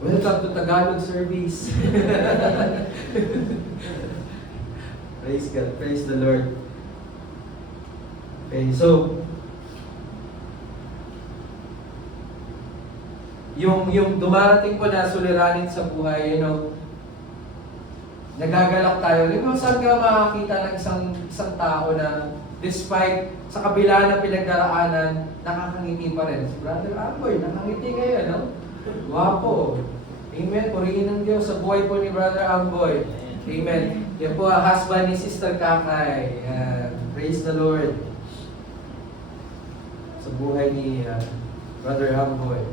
Welcome to Tagalog service. Praise God, praise the Lord. Okay, so yung dumarating po na suliranin sa buhay, nagagalak tayo. Saan ka makakita ng isang tao na despite sa kabila ng pinagdaraanan, nakakangiti pa rin. Brother Amboy, nakangiti kayo, no? Guwapo. Amen. Purihin ng Diyos sa buhay po ni Brother Amboy. Amen. Yan po ang husband ni Sister Kakay. Praise the Lord. Sa buhay ni Brother Amboy.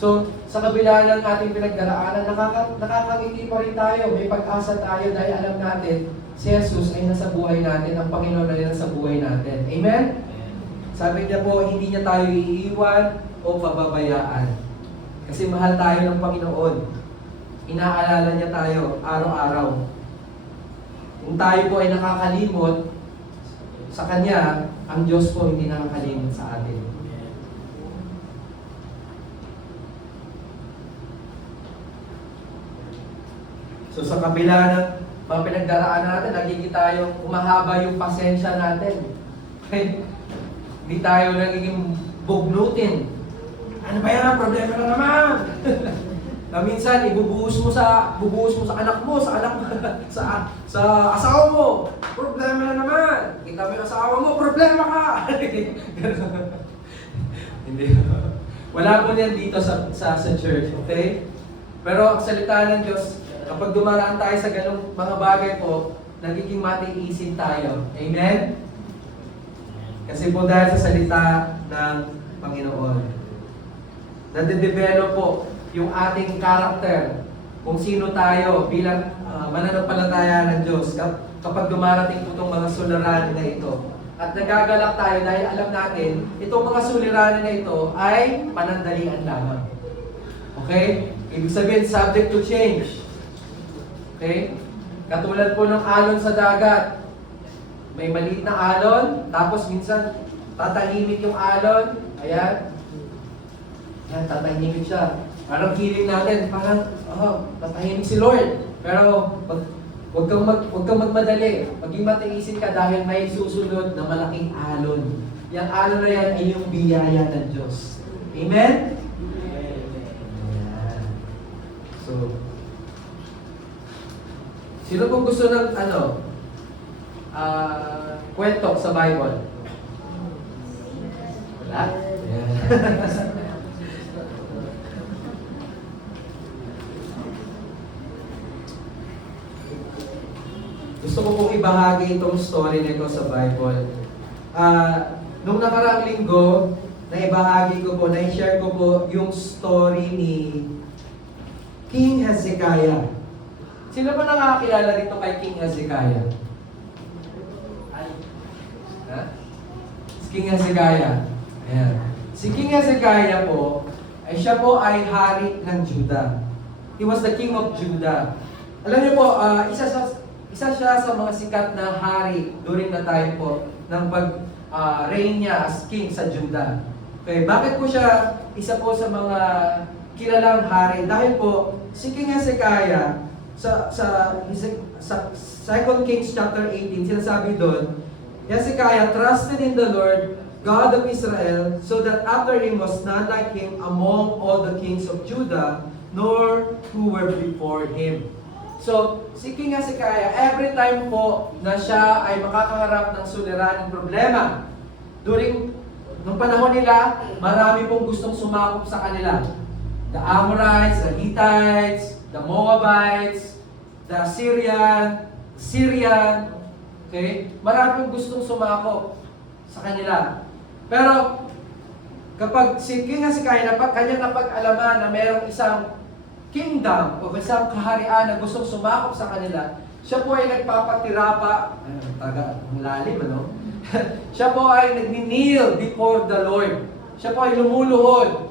So, sa kabila ng ating pinagdaraanan, nakakangiti pa rin tayo. May pag-asa tayo dahil alam natin, si Jesus ay nasa buhay natin, ang Panginoon ay nasa buhay natin. Amen? Sabi niya po, hindi niya tayo iiwan o pababayaan. Kasi mahal tayo ng Panginoon. Inaalala niya tayo araw-araw. Kung tayo po ay nakakalimot sa Kanya, ang Diyos po hindi nakakalimot sa atin. So sa kabila ng mga pinagdaraan natin, nagiging tayo, umahaba yung pasensya natin. Hindi tayo nagiging bugnutin. Ano ba yan? Problema na naman! Na minsan, ibubuhos mo sa anak mo, sa asawa mo. Problema na naman! Kita mo yung asawa mo, problema ka! Hindi. Wala po yan dito sa church, okay? Pero ang salita ng Diyos, kapag dumaraan tayo sa ganung mga bagay po, nagiging matiisin tayo. Amen? Kasi po dahil sa salita ng Panginoon, nade-develop po yung ating character, kung sino tayo bilang mananampalataya ng Diyos kapag dumarating po itong mga suliranin na ito. At nagagalak tayo dahil alam natin, itong mga suliranin na ito ay panandalian lamang. Okay? Ibig sabihin, subject to change. Okay? Katulad po ng alon sa dagat. May maliit na alon, tapos minsan tatahimik yung alon. Ayan. Yan, tatahimik siya. Parang feeling natin, parang, tatahimik si Lord. Pero, huwag kang magmadali. Maging matiisin ka dahil may susunod na malaking alon. Yung alon na yan ay yung biyaya ng Diyos. Amen? Ayan. So, sino pong gusto ng kwento sa Bible? Wala? Yeah. Gusto ko pong ibahagi itong story nito sa Bible. Nung nakaraang linggo, naibahagi ko po, na-share ko po yung story ni King Hezekiah. Sino ba nakakakilala dito kay King Hezekiah? Si King Hezekiah. Ayan. Si King Hezekiah po, siya po ay hari ng Judah. He was the king of Judah. Alam niyo po, isa siya sa mga sikat na hari during the time po ng pag-reign niya as king sa Judah. Okay, bakit po siya isa po sa mga kilalang hari. Dahil po, si King Hezekiah, sa 2 Kings chapter 18, sinasabi doon, Hezekiah trusted in the Lord, God of Israel, so that after him was none like him among all the kings of Judah, nor who were before him. So, si King Hezekiah, every time po na siya ay makakaharap ng suliraning problema, nung panahon nila, marami pong gustong sumakop sa kanila. The Amorites, the Hittites, the Moabites, the Syrian, okay? Marami pong gustong sumakop sa kanila. Pero, kapag si King Hezekiah, kanyang napag-alaman na mayroong isang kingdom o isang kaharian na gustong sumakop sa kanila, siya po ay nagpapatirapa, ang lalim, ano? Siya po ay nagni-kneel before the Lord. Siya po ay lumuluhod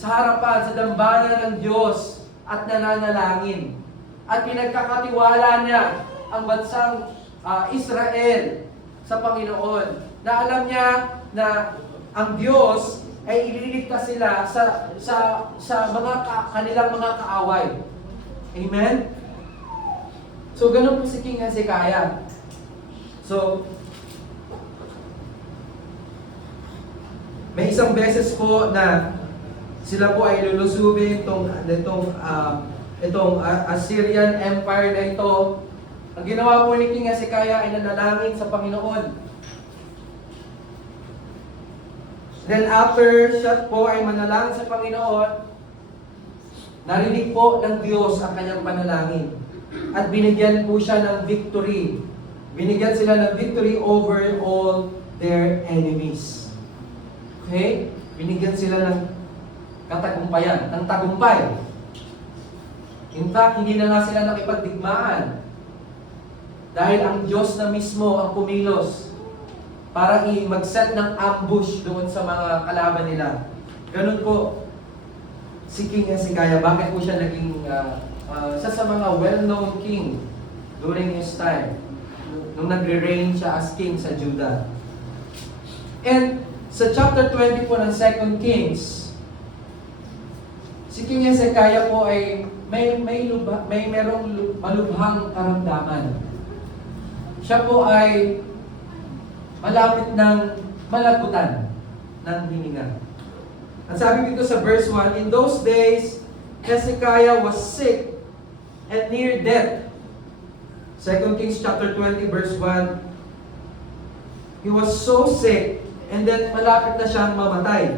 sa harapan, sa dambana ng Diyos at nananalangin. At pinagkakatiwala niya ang bansang Israel sa Panginoon. Na alam niya na ang Diyos ay ililigtas sila sa kanilang mga kaaway. Amen? So, ganun po si King Hezekiah. So, may isang beses po na sila po ay lulusubin itong Assyrian Empire na ito. Ang ginawa po ni King Hezekiah ay nanalangin sa Panginoon. Then after siya po ay manalangin sa Panginoon, narinig po ng Diyos ang kanyang panalangin. At binigyan po siya ng victory. Binigyan sila ng victory over all their enemies. Okay? Binigyan sila ng katagumpayan, ng tagumpay. In fact, hindi na nga sila nakipagdigmaan. Dahil ang Diyos na mismo ang kumilos para mag-set ng ambush doon sa mga kalaban nila. Ganun po si King Hezekiah. Bakit po siya naging isa sa mga well-known king during his time, nung nagre-reign siya as king sa Judah. And sa chapter 20 po ng 2 Kings, si King Hezekiah po ay merong malubhang karamdaman. Siya po ay malapit ng malagutan ng hininga. Ang sabi dito sa verse 1, in those days, Hezekiah was sick and near death. 2 Kings chapter 20 verse 1, he was so sick and then malapit na siyang mamatay.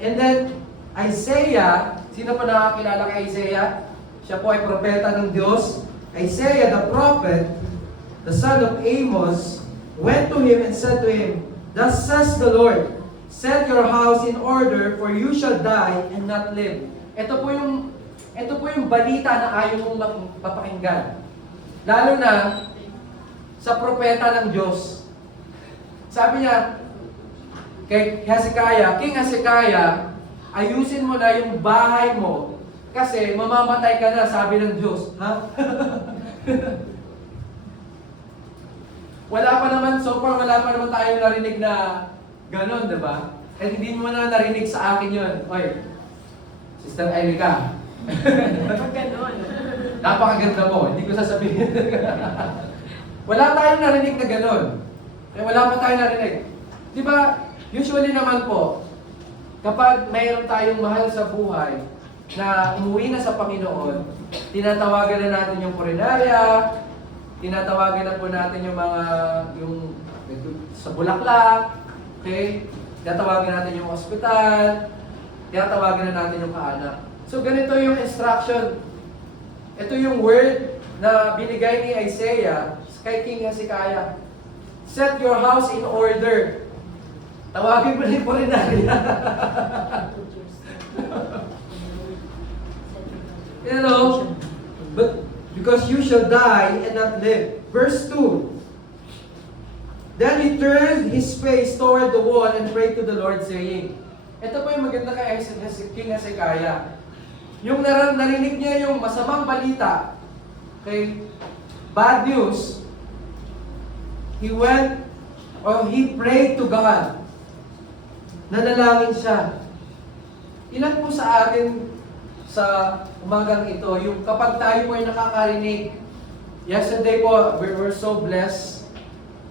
And then Isaiah, sino pa nakakilala kay Isaiah? Siya po ay propeta ng Diyos. Isaiah the prophet, the son of Amos, went to him and said to him, thus says the Lord, set your house in order, for you shall die and not live. Ito po yung balita na ayaw mong mapakinggan. Lalo na sa propeta ng Diyos. Sabi niya kay Hezekiah, King Hezekiah, ayusin mo na yung bahay mo kasi mamamatay ka na, sabi ng Diyos. Ha? Wala pa naman tayong narinig na ganon, diba? At hindi mo na narinig sa akin yun. Oy, Sister Erica. Ganon. Napakaganda mo, hindi ko sasabihin. Wala tayong narinig na ganon. Wala pa tayong narinig. Diba, usually naman po, kapag mayroon tayong mahal sa buhay na umuwi na sa Panginoon, tinatawagan na natin yung purinarya, tinatawagan na po natin yung sa Bulaklak, okay? Tinatawagan natin yung ospital, tinatawagan na natin yung kaanak. So ganito yung instruction. Ito yung word na binigay ni Isaiah kay King Hezekiah. Set your house in order. Tawagin mo na yung purinarya. You know, but because you shall die and not live. Verse 2. Then he turned his face toward the wall and prayed to the Lord, saying, ito po yung maganda kay King Hezekiah. Yung narinig niya yung masamang balita, okay, bad news, he prayed to God. Nanalangin siya. Ilan po sa atin sa umagang ito, yung kapag tayo po ay nakakarinig, yesterday po, we were so blessed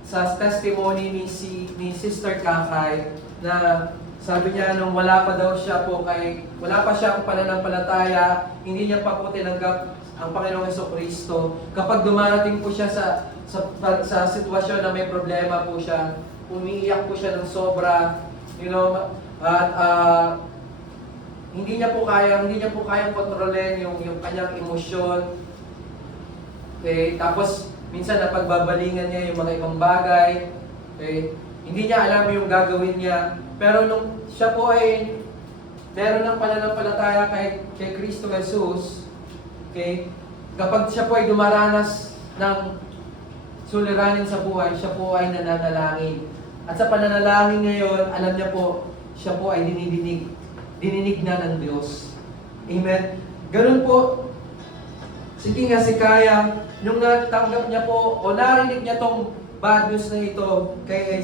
sa testimony ni Sister Kakay na sabi niya nung wala pa siya pananampalataya, hindi niya pa po tinanggap ang Panginoong Jesucristo. Kapag dumarating po siya sa sitwasyon na may problema po siya, umiiyak po siya ng sobra, at hindi niya po kayang kontrolin yung kanyang emosyon. Okay, tapos minsan napagbabalingan niya yung mga ibang bagay. Okay, hindi niya alam yung gagawin niya. Pero nung siya po ay meron ng pananampalataya kay Kristo Jesus, okay, kapag siya po ay dumaranas ng suliranin sa buhay, siya po ay nananalangin. At sa pananalangin ngayon, alam niya po, siya po ay dininig na ng Diyos. Amen? Ganun po, si King Hezekiah, nung natanggap niya po, o narinig niya tong bad news na ito kay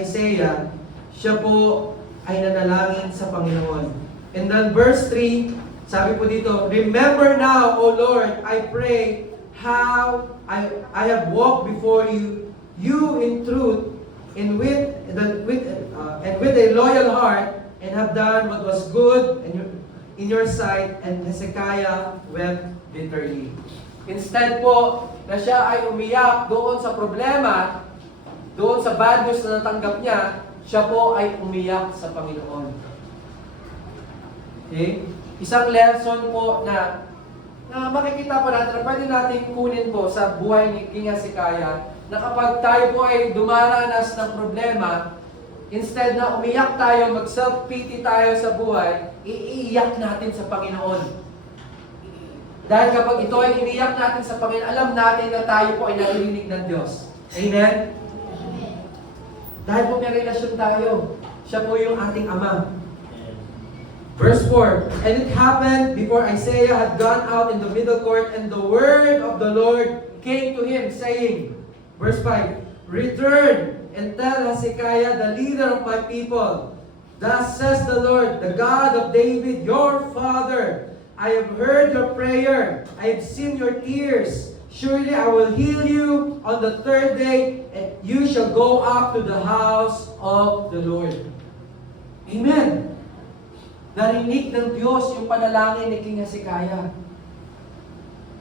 Isaiah, siya po ay nanalangin sa Panginoon. And then verse 3, sabi po dito, "Remember now, O Lord, I pray, how I have walked before you in truth, and with a loyal heart, and have done what was good in your sight." And Hezekiah wept bitterly. Instead po, na siya ay umiyak doon sa problema, doon sa bad news na natanggap niya, siya po ay umiyak sa Panginoon. Okay? Isang lesson po na makikita po natin, na pwede natin kunin po sa buhay ni King Hezekiah, na kapag tayo po ay dumaranas ng problema, instead na umiyak tayo, mag-self-pity tayo sa buhay, iiyak natin sa Panginoon. Dahil kapag ito ay iniyak natin sa Panginoon, alam natin na tayo po ay naririnig ng Diyos. Amen? Dahil po may relasyon tayo. Siya po yung ating Ama. Verse 4, "And it happened before Isaiah had gone out in the middle court, and the word of the Lord came to him, saying," verse 5, "Return and tell Hezekiah, the leader of my people, thus says the Lord, the God of David, your father, I have heard your prayer, I have seen your tears. Surely I will heal you on the third day, and you shall go up to the house of the Lord." Amen. Narinig ng Diyos yung panalangin ni King Hezekiah.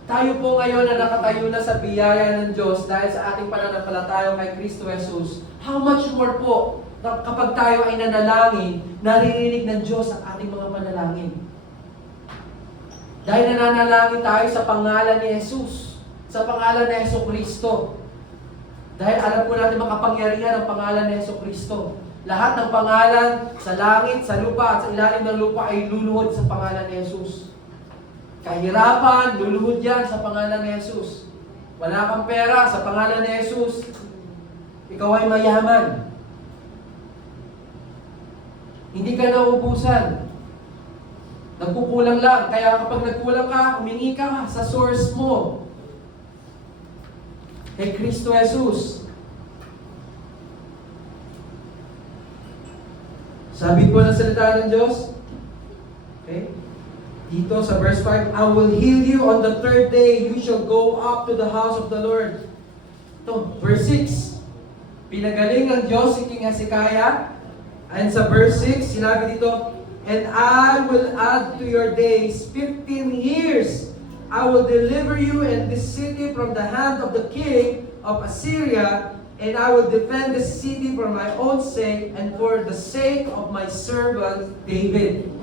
Tayo po ngayon na nakatayo na sa biyaya ng Diyos dahil sa ating pananampalataya kay Kristo Jesus, how much more po na kapag tayo ay nanalangin, naririnig ng Diyos ang ating mga panalangin. Dahil nananalangin tayo sa pangalan ni Jesus, sa pangalan ni Jesucristo. Dahil alam po natin makapangyarihan ang pangalan ni Jesucristo. Lahat ng pangalan sa langit, sa lupa, at sa ilalim ng lupa ay luluhod sa pangalan ni Jesus. Kahirapan, luluhod yan sa pangalan ni Jesus. Wala kang pera, sa pangalan ni Jesus, ikaw ay mayaman. Hindi ka nauubusan. Nagkukulang lang. Kaya kapag nagkulang ka, humingi ka sa source mo. Kay Kristo Jesus. Sabi po ng salita ng Diyos, okay? Dito sa verse 5, "I will heal you on the third day, you shall go up to the house of the Lord." Ito, verse 6, pinagaling ng Diyos si King Hezekiah. And sa verse 6, sinabi dito, "And I will add to your days 15 years. I will deliver you and this city from the hand of the king of Assyria, and I will defend this city for my own sake and for the sake of my servant David."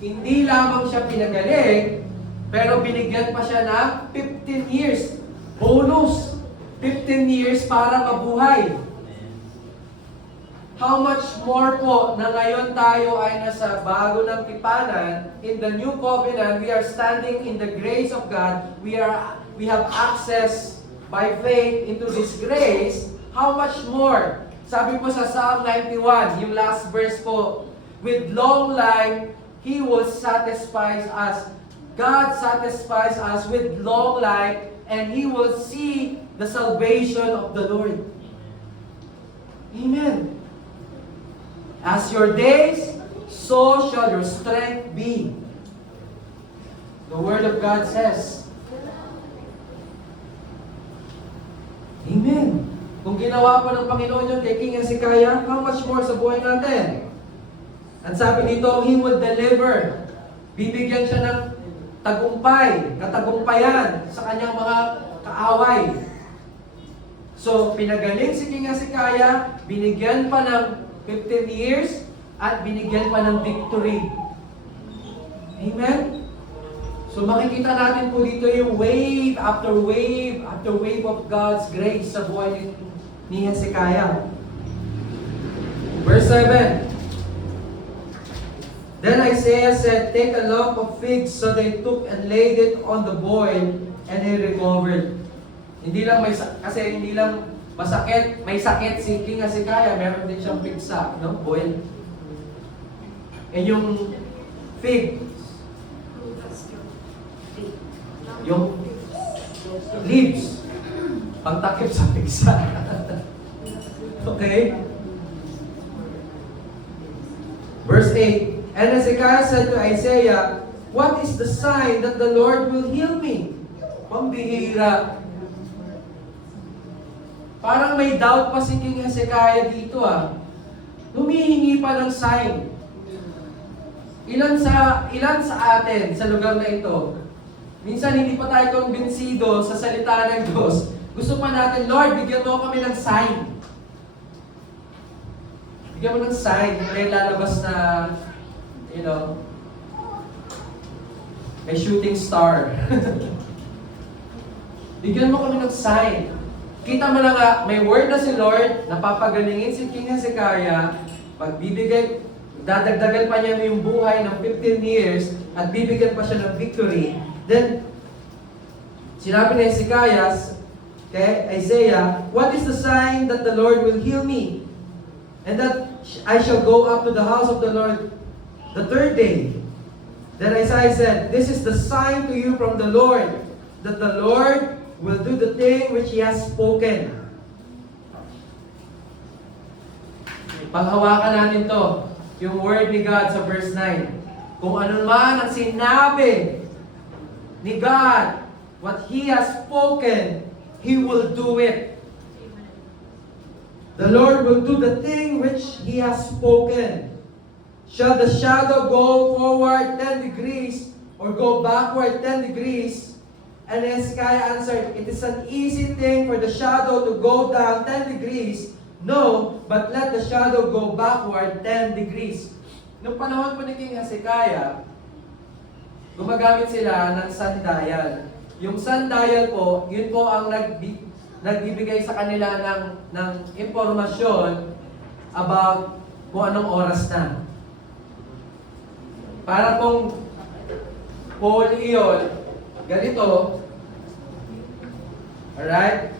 Hindi lamang siya pinagaling, pero binigyan pa siya ng 15 years. Bonus! 15 years para mabuhay. How much more po na ngayon tayo ay nasa bago ng tipanan, in the new covenant, we are standing in the grace of God, we have access by faith into this grace. How much more? Sabi po sa Psalm 91, yung last verse po, "With long life, He will satisfy us." God satisfies us with long life, and He will see the salvation of the Lord. Amen. As your days, so shall your strength be. The Word of God says. Amen. Kung ginawa po ng Panginoon yun kay King Hezekiah, how much more sa buhay natin? At sabi dito, He will deliver. Bibigyan siya ng tagumpay, katagumpayan sa kanyang mga kaaway. So, pinagaling si King Hezekiah, binigyan pa ng 15 years, at binigyan pa ng victory. Amen? So, makikita natin po dito yung wave after wave after wave of God's grace sa buhay ni Hezekiah. Verse 7. Then Isaiah said, "Take a lump of figs." So they took and laid it on the boy, and he recovered. Hindi lang hindi lang masakit, may sakit si King Hezekiah, meron din siyang pigsa, no? Boil. And yung fig, yung leaves, pangtakip sa pigsa. Okay? Verse 8, and Hezekiah said to Isaiah, "What is the sign that the Lord will heal me?" Pambihira. Parang may doubt pa si King Hezekiah dito Humihingi pa ng sign. Ilan sa atin sa lugar na ito, minsan hindi pa tayo kumbinsido sa salita ng Diyos. Gusto pa natin, Lord, bigyan mo kami ng sign. Bigyan mo ng sign. May lalabas na, may shooting star. Bigyan mo kami ng sign. Kita mo na nga, may word na si Lord, napapagalingin si King Hezekiah, dadagdagan pa niya yung buhay ng 15 years, at bibigyan pa siya ng victory. Then, sinabi ni Hezekiah kay Isaiah, "What is the sign that the Lord will heal me? And that I shall go up to the house of the Lord the third day." Then Isaiah said, "This is the sign to you from the Lord, that the Lord will do the thing which He has spoken." Paghawakan natin to, yung word ni God sa verse 9. Kung ano man ang sinabi ni God, what He has spoken, He will do it. The Lord will do the thing which He has spoken. Shall the shadow go forward 10 degrees or go backward 10 degrees? And Hezekiah answered, "It is an easy thing for the shadow to go down 10 degrees. No, but let the shadow go backward 10 degrees." Noong panahon po ni King Hezekiah, gumagamit sila ng sundial. Yung sundial po, yun po ang nagbibigay sa kanila ng impormasyon about kung anong oras na. Para kung pole iyon, ganito, alright?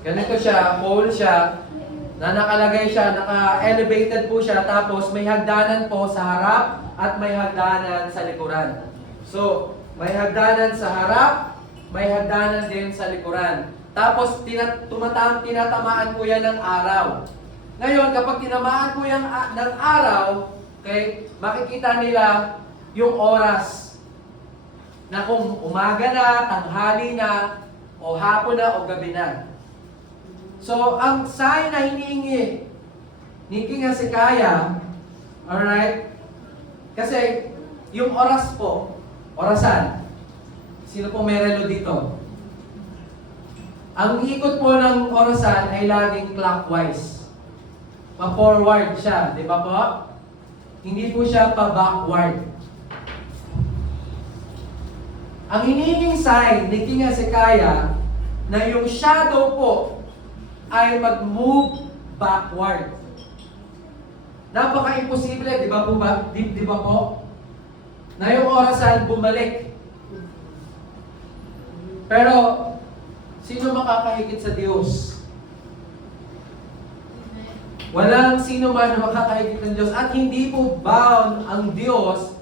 Ganito siya, pole siya, na nakalagay siya, naka-elevated po siya, tapos may hagdanan po sa harap at may hagdanan sa likuran. So, may hagdanan sa harap, may hagdanan din sa likuran. Tapos, tinatamaan po yan ng araw. Ngayon, kapag tinamaan po yan ng araw, okay, makikita nila yung oras na kung umaga na, tanghali na, o hapon na, o gabi na. So, ang sign na hinihingi ni King Hezekiah, alright, kasi yung oras po, orasan, sino po may relo dito? Ang ikot po ng orasan ay laging clockwise. Pa-forward siya, di ba po? Hindi po siya pa-backward. Ang hinihinging sign ni King Hezekiah na yung shadow po ay mag-move backward. Napaka-imposible, di ba po ba? Di ba po? Na yung orasan bumalik. Pero, sino makakahigit sa Diyos? Walang sino man na makakahigit ng Diyos. At hindi po bound ang Diyos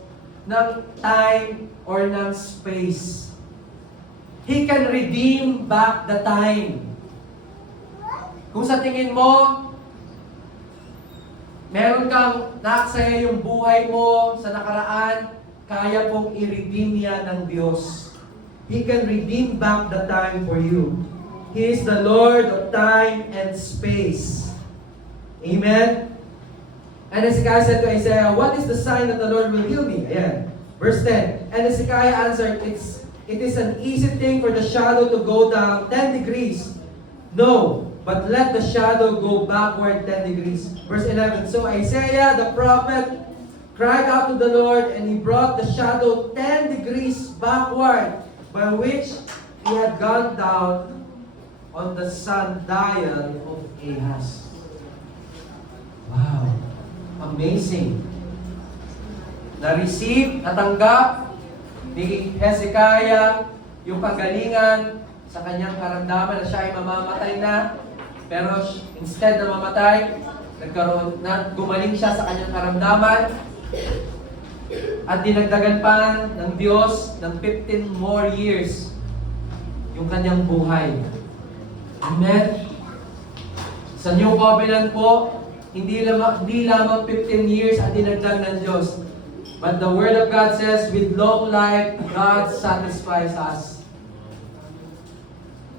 ng time or ng space. He can redeem back the time. Kung sa tingin mo, meron kang naaksaya yung buhay mo sa nakaraan, kaya pong i-redeem yan ng Diyos. He can redeem back the time for you. He is the Lord of time and space. Amen? And Hezekiah said to Isaiah, "What is the sign that the Lord will heal me?" Ayan. Verse 10. And Hezekiah answered, "It is an easy thing for the shadow to go down 10 degrees. No, but let the shadow go backward 10 degrees." Verse 11. So Isaiah the prophet cried out to the Lord, and he brought the shadow 10 degrees backward, by which he had gone down on the sundial of Ahaz. Wow. Amazing. Na-receive, natanggap ni Hezekiah yung kagalingan sa kanyang karamdaman na siya ay mamamatay na. Pero instead na mamatay, gumaling siya sa kanyang karamdaman at dinagdagan pa ng Diyos ng 15 more years yung kanyang buhay. Amen? Sa New Covenant po, hindi lamang 15 years ang dinagdag ng Diyos. But the Word of God says, with long life, God satisfies us.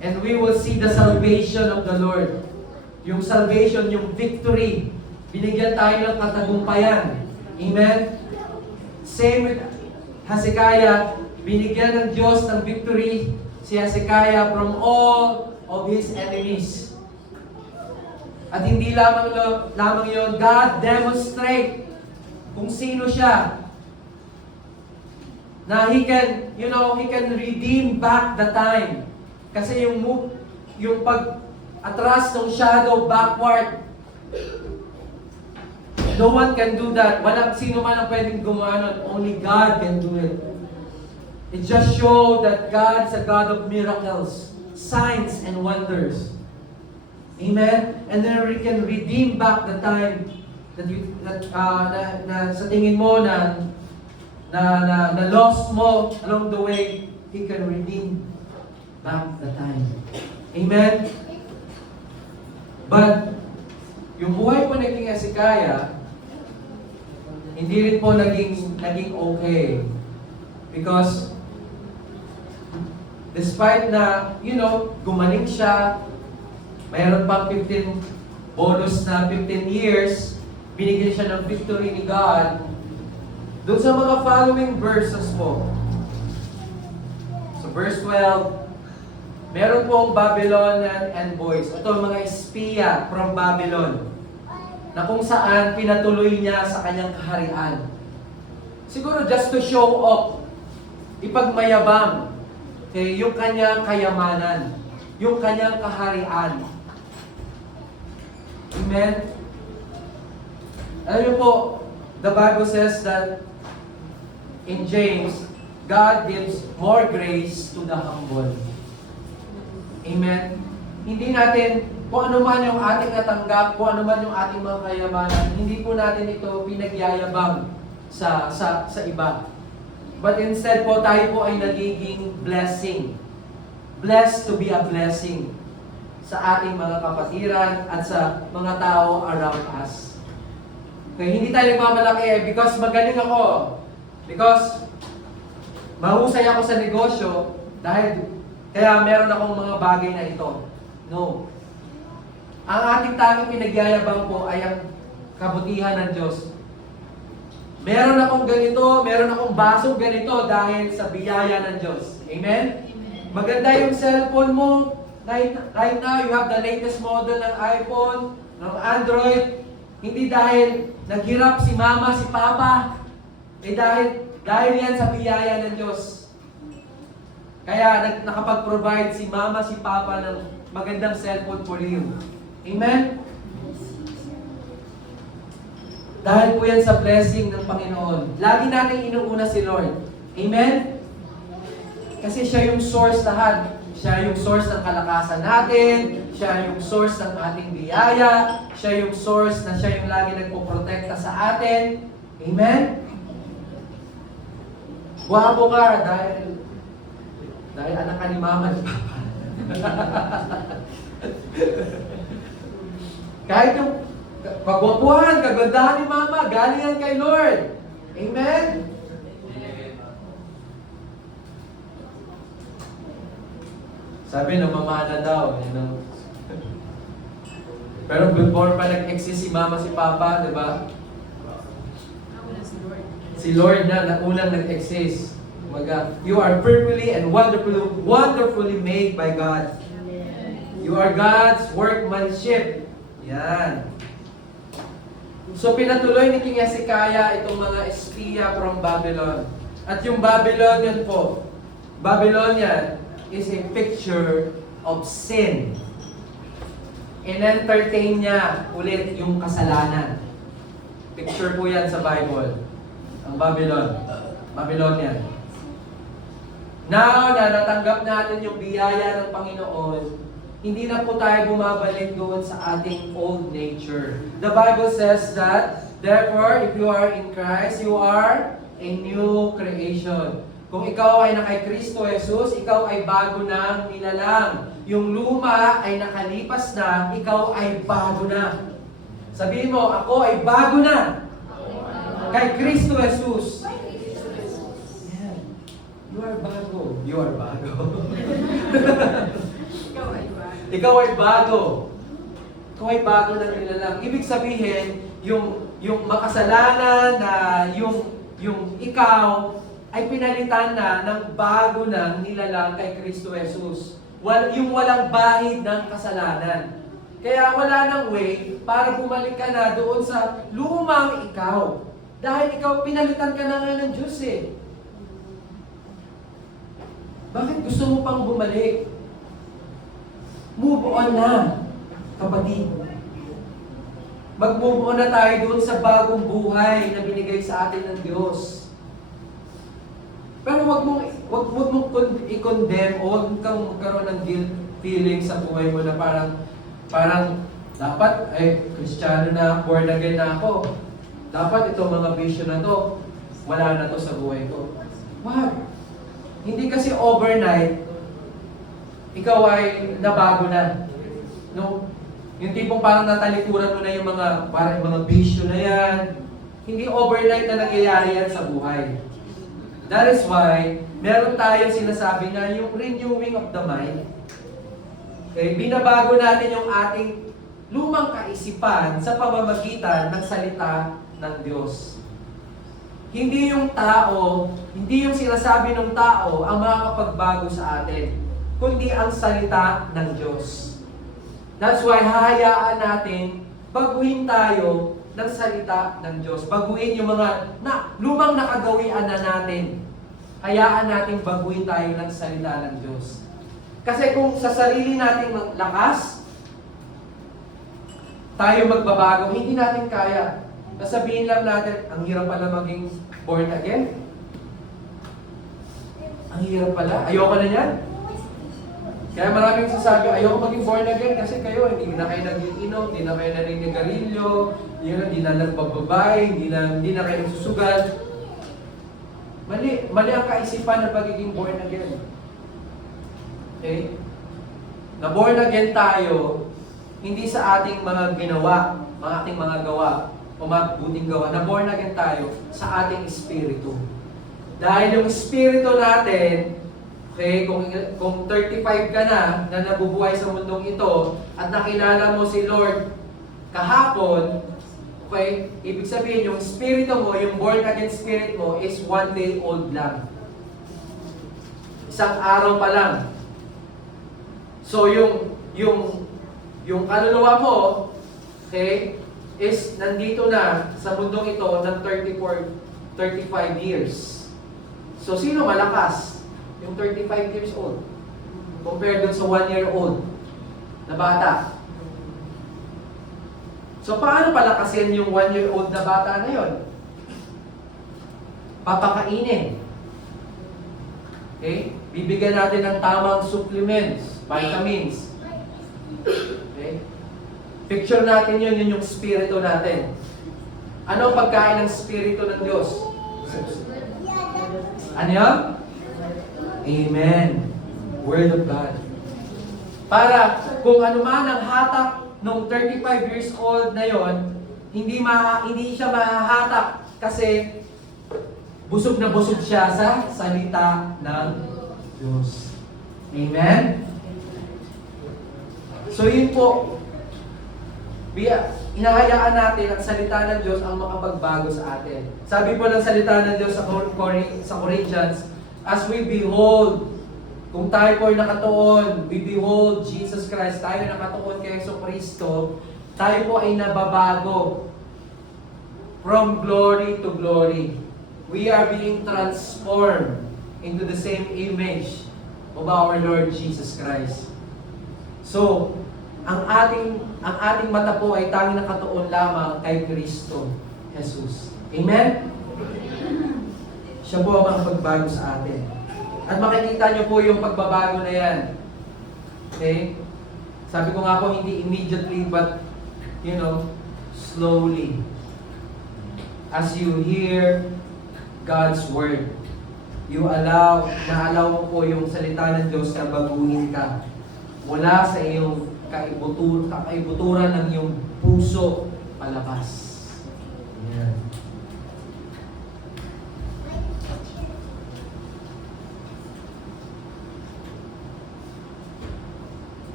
And we will see the salvation of the Lord. Yung salvation, yung victory. Binigyan tayo ng katagumpayan. Amen? Same with Hezekiah. Binigyan ng Diyos ng victory si Hezekiah from all of his enemies. At hindi lamang yon, God demonstrate kung sino siya. Na He can redeem back the time. Kasi yung pag-atras ng shadow backward, no one can do that. Walang sino man ang pwedeng gumawa nun. Only God can do it. It just shows that God is a God of miracles, signs, and wonders. Amen? And then we can redeem back the time that sa tingin mo na lost mo along the way. He can redeem back the time. Amen? But yung buhay po naging Hezekiah, hindi rin po naging okay. Because despite na, gumaling siya, mayroon pang 15 bonus na 15 years, binigyan siya ng victory ni God. Doon sa mga following verses po. So verse 12, meron pong Babylonian envoys. Ito mga espiya from Babylon, na kung saan pinatuloy niya sa kanyang kaharian. Siguro just to show off, ipagmayabang yung kanyang kayamanan, yung kanyang kaharian. Amen? Alam niyo po, the Bible says that in James, God gives more grace to the humble. Amen? Hindi natin, kung ano man yung ating natanggap, kung ano man yung ating mga kayamanan, hindi po natin ito pinagyayabang sa iba. But instead po, tayo po ay nagiging blessing. Blessed to be a blessing sa ating mga kapatiran at sa mga tao around us. Kaya hindi tayo nagmamalaki because magaling ako. Because mahusay ako sa negosyo kaya meron akong mga bagay na ito. No. Ang ating tanging pinagyayabang po ay ang kabutihan ng Diyos. Meron akong ganito, meron akong basong ganito dahil sa biyaya ng Diyos. Amen? Maganda yung cellphone mo. Right now, you have the latest model ng iPhone, ng Android. Hindi dahil naghirap si mama, si papa. Dahil yan sa biyaya ng Diyos. Kaya nakapag-provide si mama, si papa ng magandang cellphone for you. Amen? Dahil po yan sa blessing ng Panginoon. Lagi natin inuuna si Lord. Amen? Kasi siya yung source lahat. Siya yung source ng kalakasan natin. Siya yung source ng ating biyaya. Siya yung source na siya yung lagi nagpoprotekta sa atin. Amen? Guwapo ka dahil anak ka ni mama ni papa. Kagwapuhan, kagandahan ni mama, galing yan kay Lord. Amen? Sabi na mamana daw. Pero before pa nag-exist si mama, si papa, di ba? Si Lord na unang nag-exist. You are fearfully and wonderfully made by God. You are God's workmanship. Yan. So pinatuloy ni King Hezekiah itong mga espiya from Babylon. At yung Babylonian po, Babylonian is a picture of sin. In-entertain niya ulit yung kasalanan. Picture po yan sa Bible. Ang Babylonian. Now na natanggap natin yung biyaya ng Panginoon, hindi na po tayo bumabalik doon sa ating old nature. The Bible says that, therefore, if you are in Christ, you are a new creation. Kung ikaw ay nakay Kristo Jesus, ikaw ay bago ng nilalang. Yung luma ay nakalipas na, ikaw ay bago na. Sabihin mo, ako ay bago na. Kay Kristo Jesus. Yeah. You are bago. You are bago. Ikaw ay bago. Ikaw ay bago na nilalang. Ibig sabihin, yung makasalanan na yung ikaw ay pinalitan na ng bago ng nilalang kay Kristo Jesus. Yung walang bahid ng kasalanan. Kaya wala nang way para bumalik ka na doon sa lumang ikaw. Dahil ikaw pinalitan ka na nga ng Diyos eh. Bakit gusto mo pang bumalik? Move on na, kapatid. Mag-move on na tayo doon sa bagong buhay na binigay sa atin ng Diyos. Pero wag mong i-condemn o wag kang magkaroon ng guilt feeling sa buhay mo na parang dapat Kristiyano na, born again na ako. Dapat itong mga vision na to, wala na to sa buhay ko. Wag. Hindi kasi overnight ikaw ay nabago na. No? Yung tipong parang natalikuran mo na yung mga bisyo na yan. Hindi overnight na nangyayari yan sa buhay. That is why, meron tayong sinasabi na yung renewing of the mind. Okay? Binabago natin yung ating lumang kaisipan sa pamamagitan ng salita ng Diyos. Hindi yung tao, hindi yung sinasabi ng tao ang makakapagbago sa atin, kundi ang salita ng Diyos. That's why hahayaan natin baguhin tayo ng salita ng Diyos. Baguhin yung mga lumang nakagawian na natin. Hayaan natin baguhin tayo ng salita ng Diyos. Kasi kung sa sarili nating lakas, tayo magbabago, hindi natin kaya. Sasabihin lang natin, ang hirap pala maging born again. Ang hirap pala. Ayoko na yan. Kaya maraming sasabi, ayoko maging born again kasi kayo, hindi na kayo nag-iinom, hindi na kayo naninigarilyo, hindi na nagbababay, hindi na kayo nagsusugal. Mali ang kaisipan ng pagiging born again. Okay? Na born again tayo, hindi sa ating mga ginawa, ating mga gawa, o mabuting gawa. Na born again tayo sa ating espiritu. Dahil yung espiritu natin, okay, kung 35 ka na nabubuhay sa mundong ito, at nakilala mo si Lord kahapon, okay, ibig sabihin yung espiritu mo, yung born again spirit mo is 1 day old lang. Isang araw pa lang. So yung kaluluwa mo, okay, is nandito na sa mundong ito ng 35 years. So sino malakas? Yung 35 years old compared dun sa 1-year-old na bata. So paano palakasin yung 1-year-old na bata na yon? Papakainin. Okay? Bibigyan natin ng tamang supplements, vitamins. Okay? Picture natin yun yung spirito natin. Ano ang pagkain ng spirito ng Diyos? Ano yun? Amen. Word of God. Para kung ano man ang hatak nung 35 years old na yon, hindi siya mahahatak kasi busog na busog siya sa salita ng Diyos. Amen? So yun po, inahayaan natin ang salita ng Diyos ang makapagbago sa atin. Sabi po ng salita ng Diyos sa Corinthians, as we behold, kung tayo po ay nakatuon, we behold Jesus Christ, tayo nakatuon kay Jesucristo, tayo po ay nababago from glory to glory. We are being transformed into the same image of our Lord Jesus Christ. So, ang ating mata po ay tanging nakatuon lamang kay Kristo Jesus. Amen? Siya po ang makapagbago sa atin. At makikita nyo po yung pagbabago na yan. Okay? Sabi ko nga po, hindi immediately, but, slowly. As you hear God's Word, naalaw mo po yung salita ng Diyos na baguhin ka. Mula sa iyong kaibuturan ng iyong puso palabas. Ayan.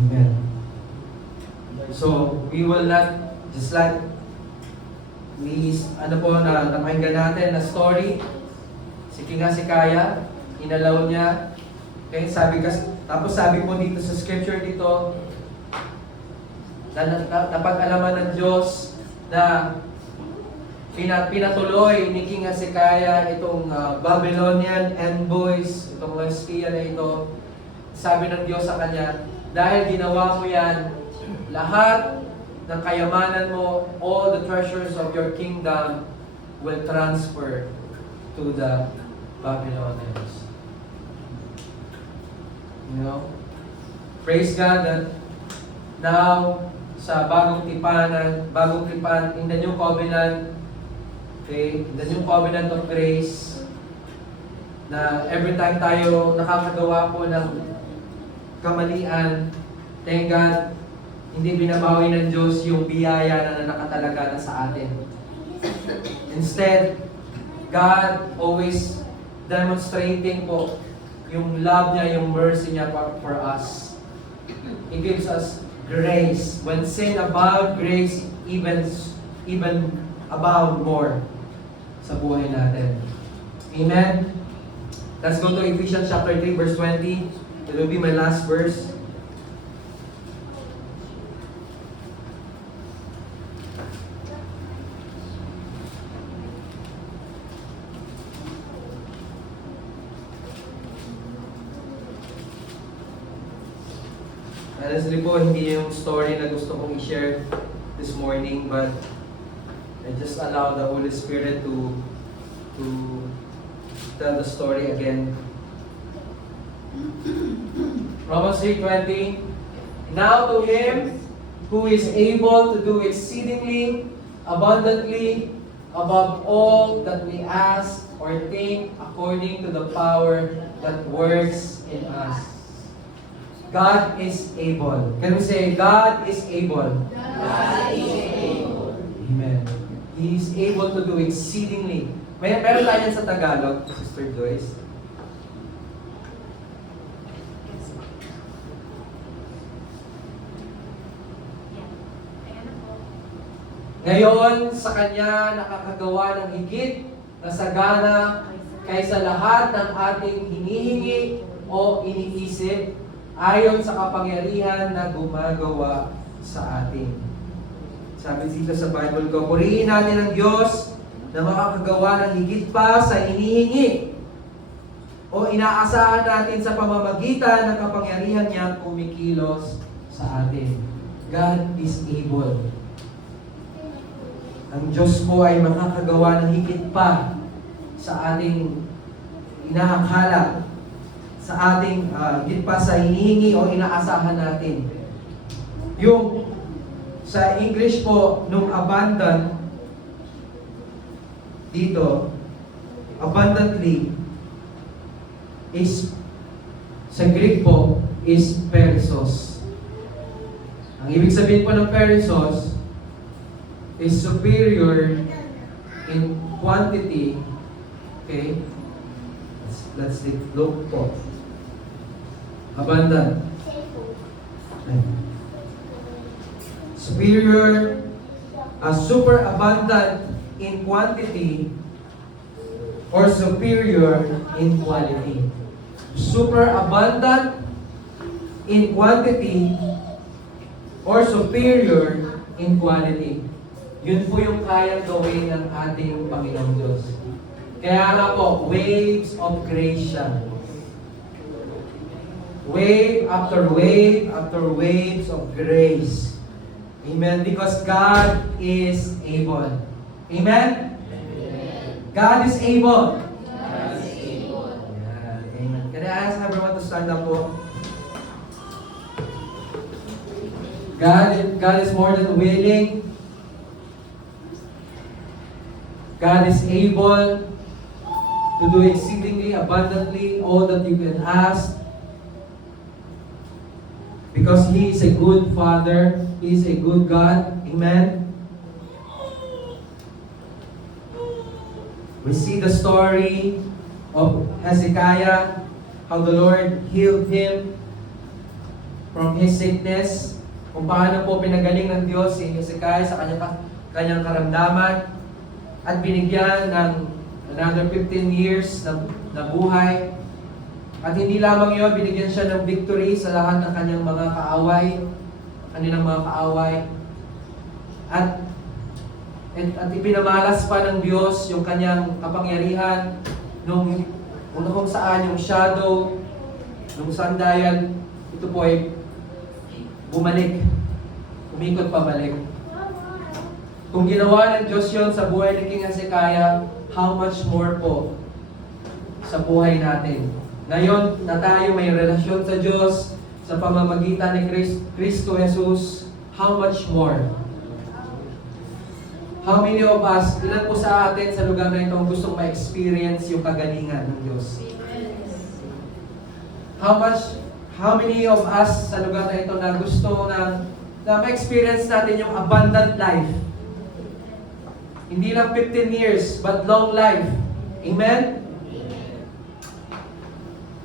Amen. So, we will not, just like napakinggan natin na story, si King Hezekiah, inalaw niya, okay, tapos sabi po dito sa scripture dito, napag-alaman ng Diyos na pinatuloy ni King Hezekiah itong Babylonian envoys, itong Laskia na ito. Sabi ng Diyos sa kanya, dahil ginawa mo yan, lahat ng kayamanan mo, all the treasures of your kingdom will transfer to the Babylonians. Praise God that now, sa bagong tipan, in the new covenant, okay, the new covenant of grace, na every time tayo nakakagawa po ng kamalian, thank God, hindi binabawi ng Diyos yung biyaya na nakatalaga na sa atin. Instead, God always demonstrating po yung love niya, yung mercy niya for us. He gives us grace. When sin abound, grace even abound more sa buhay natin. Amen? Let's go to Ephesians chapter 3, verse 20. It will be my last verse. Honestly po, hindi yung story na gusto kong i-share this morning, but I just allow the Holy Spirit to tell the story again. Romans 3:20. Now to Him who is able to do exceedingly abundantly above all that we ask or think, according to the power that works in us. God is able. Can we say, God is able? God is able. Amen. He is able to do exceedingly. Meron tayo yan sa Tagalog, Sister Joyce. Ngayon, sa Kanya nakakagawa ng higit na sagana kaysa lahat ng ating hinihingi o iniisip ayon sa kapangyarihan na gumagawa sa atin. Sabi dito sa Bible ko, purihin natin ang Diyos na makakagawa ng higit pa sa hinihingi o inaasahan natin sa pamamagitan ng kapangyarihan niya kumikilos sa atin. God is able. Ang Diyos po ay makakagawa ng higit pa sa ating inaakala, sa ating higit pa sa hinihingi o inaasahan natin. Yung sa English po, nung abundant, dito, abundantly, is, sa Greek po, is perissos. Ang ibig sabihin po ng perissos, is superior in quantity. Okay? Let's look po. Abundant. Superior, super abundant in quantity or superior in quality. Super abundant in quantity or superior in quality. Yun po yung kayang gawin ng ating Panginoong Diyos. Kaya nga po, waves of grace siya. Wave after waves of grace. Amen? Because God is able. Amen? God is able. Yeah, amen. Can I ask everyone to stand up po? God is more than willing. God is able to do exceedingly abundantly all that you can ask. Because He is a good Father. He is a good God. Amen? We see the story of Hezekiah, how the Lord healed him from his sickness. Kung paano po pinagaling ng Diyos si Hezekiah sa kanyang karamdaman at binigyan ng another 15 years na buhay. At hindi lamang yun, binigyan siya ng victory sa lahat ng kanyang mga kanilang mga kaaway. At ipinamalas pa ng Diyos yung kanyang kapangyarihan kung saan yung shadow, nung sandayan, ito po ay bumalik. Umikot pabalik. Kung ginawa ng Diyos yun sa buhay ni King Hezekiah, how much more po sa buhay natin. Ngayon na tayo may relasyon sa Diyos sa pamamagitan ni Kristo Jesus, how much more? How many of us, ilan po sa atin sa lugar na ito ang gustong ma-experience yung kagalingan ng Diyos? How many of us sa lugar na ito na gusto na ma-experience natin yung abundant life? Hindi lang 15 years, but long life. Amen?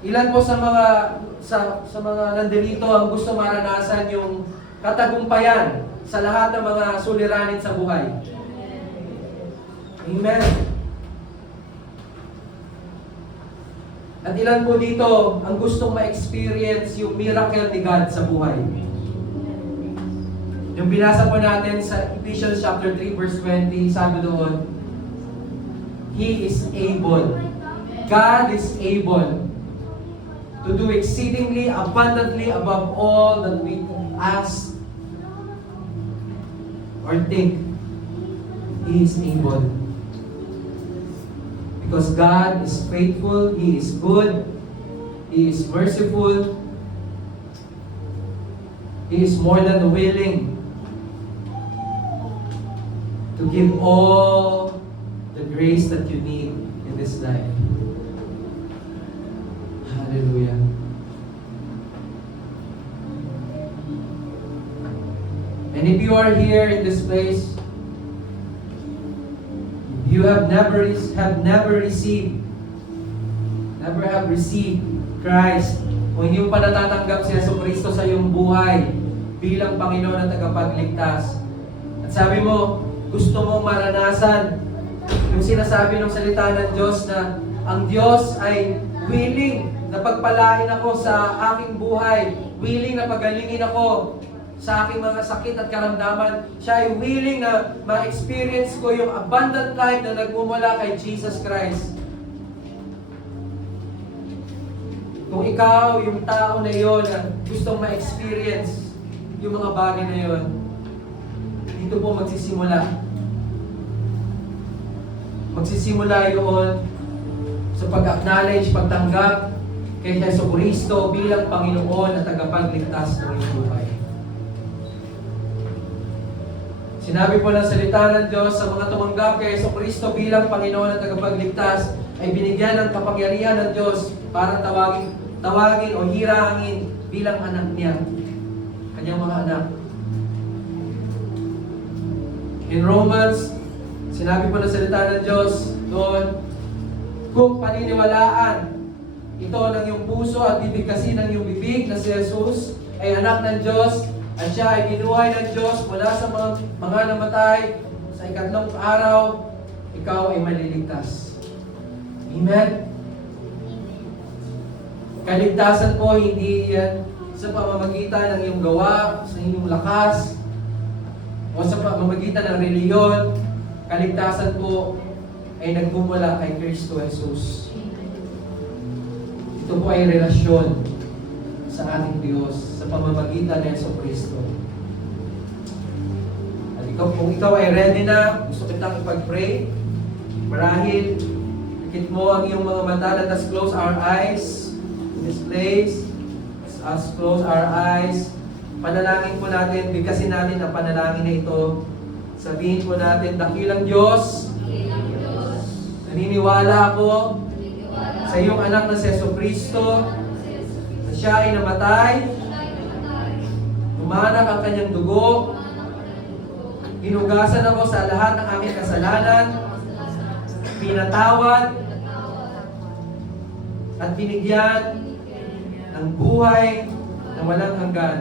Ilan po sa mga nandirito ang gusto maranasan yung katagumpayan sa lahat ng mga suliranin sa buhay? Amen. At ilan po dito ang gustong ma-experience yung miracle ni God sa buhay? Yung binasa po natin sa Ephesians chapter 3 verse 20, sabi doon, He is able. God is able to do exceedingly abundantly above all that we ask or think. He is able. Because God is faithful, He is good, He is merciful, He is more than willing to give all the grace that you need in this life. Hallelujah. And if you are here in this place, you have never received Christ, kung hindi mo pa natatanggap si Jesucristo sa iyong buhay bilang Panginoon at tagapagligtas. At sabi mo, gusto mong maranasan yung sinasabi ng salita ng Diyos na ang Diyos ay willing na pagpalain ako sa aking buhay, willing na pagalingin ako sa aking mga sakit at karamdaman. Siya ay willing na ma-experience ko yung abundant life na nagmumula kay Jesus Christ. Kung ikaw, yung tao na yon na gustong ma-experience yung mga bagay na yon, dito po magsisimula. Magsisimula yun sa pag-acknowledge, pagtanggap kay Jesucristo bilang Panginoon at tagapagligtas ng iyong buhay. Sinabi po ng salita ng Diyos sa mga tumanggap kay Jesucristo bilang Panginoon at tagapagligtas ay binigyan ng kapangyarihan ng Diyos para tawagin o hirangin bilang anak niya, kanyang mga anak. In Romans, sinabi po ng salita ng Diyos doon, kung paniniwalaan ito ng iyong puso at bibigkasin ng iyong bibig na si Jesus ay anak ng Diyos at siya ay ginuhay ng Diyos mula sa mga namatay sa ikatlong araw, ikaw ay maliligtas. Amen? Kaligtasan po, hindi yan sa pamamagitan ng iyong gawa, sa iyong lakas, o sa pamamagitan ng reliyon. Kaligtasan po ay nagmumula kay Kristo Jesus. Ito po ay relasyon sa ating Diyos sa pamamagitan ng Yesu Kristo. At kung ikaw ay ready na, gusto kitang ipag-pray, marahil, pikit mo ang iyong mga mata. Let us close our eyes in this place. Let us close our eyes. Panalangin po natin, bigkasin natin ang panalangin na ito. Sabihin po natin, dakilang Diyos, naniniwala ako sa iyong anak na si Yesu Kristo, na siya ay namatay, umanak ang kanyang dugo, hinugasan ako sa lahat ng aking kasalanan, pinatawad, at binigyan ng buhay na walang hanggan.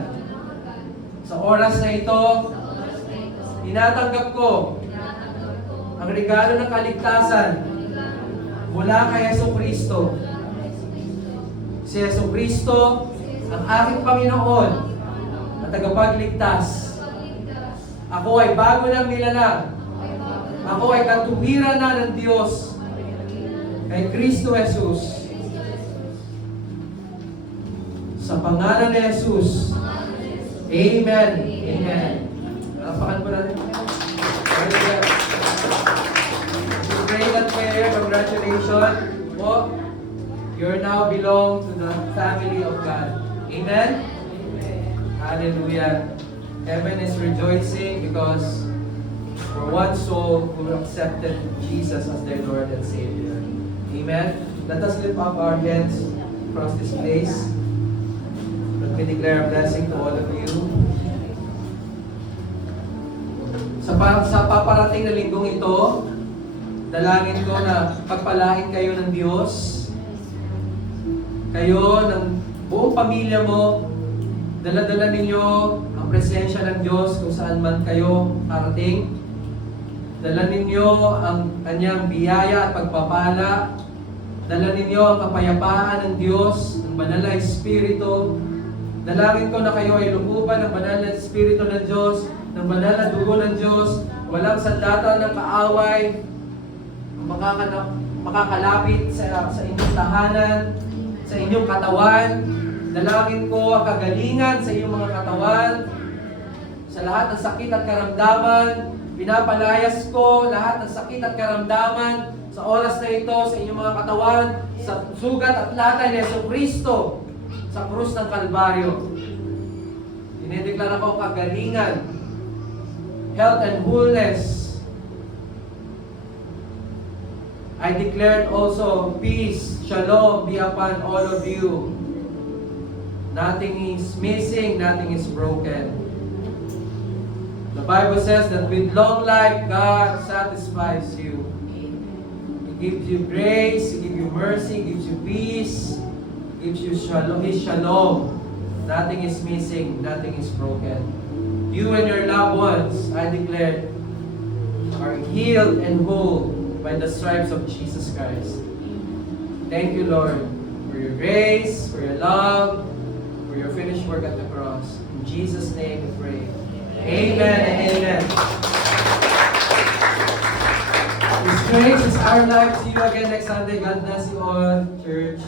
Sa oras na ito, tinatanggap ko ang regalo ng kaligtasan mula kay Yesu Kristo. Si Yesu Kristo ang aking Panginoon at tagapagligtas. Ako ay bago ng nilalang. Ako ay katuwiran na ng Diyos kay Kristo Jesus. Sa pangalan ni Jesus. Amen. Amen. Palapakan po natin. You pray that prayer. Congratulations. Po, you now belong to the family of God. Amen? Hallelujah. Heaven is rejoicing because for one soul who accepted Jesus as their Lord and Savior. Amen? Let us lift up our hands across this place. Let me declare a blessing to all of you. Sa paparating na linggong ito, dalangin ko na pagpalain kayo ng Diyos. Kayo, ng buong pamilya mo, dala-dala ninyo ang presensya ng Diyos kung saan man kayo karating. Dala ninyo ang kanyang biyaya at pagpapala. Dala ninyo ang kapayapaan ng Diyos, ng banal na Espiritu. Dalangin ko na kayo ay lukuban ng banal na Espiritu ng Diyos, ng banal na dugo ng Diyos, walang sandata ng kaaway, makakalapit sa inyong tahanan, sa inyong katawan. Dalangin ko ang kagalingan sa inyong mga katawan, sa lahat ng sakit at karamdaman. Pinapalayas ko lahat ng sakit at karamdaman sa oras na ito sa inyong mga katawan, sa sugat at latay ni Yesu Kristo sa krus ng Kalbaryo. Dinideklara ko kagalingan, health and wholeness. I declared also peace, shalom be upon all of you. Nothing is missing, nothing is broken. The Bible says that with long life, God satisfies you. He gives you grace, He gives you mercy, He gives you peace, He gives you shalom, His shalom. Nothing is missing, nothing is broken. You and your loved ones, I declare, are healed and whole by the stripes of Jesus Christ. Thank you, Lord, for your grace, for your love, for your finished work at the cross. In Jesus' name we pray. Amen and amen. This grace is our life. See you again next Sunday. God bless you all, church.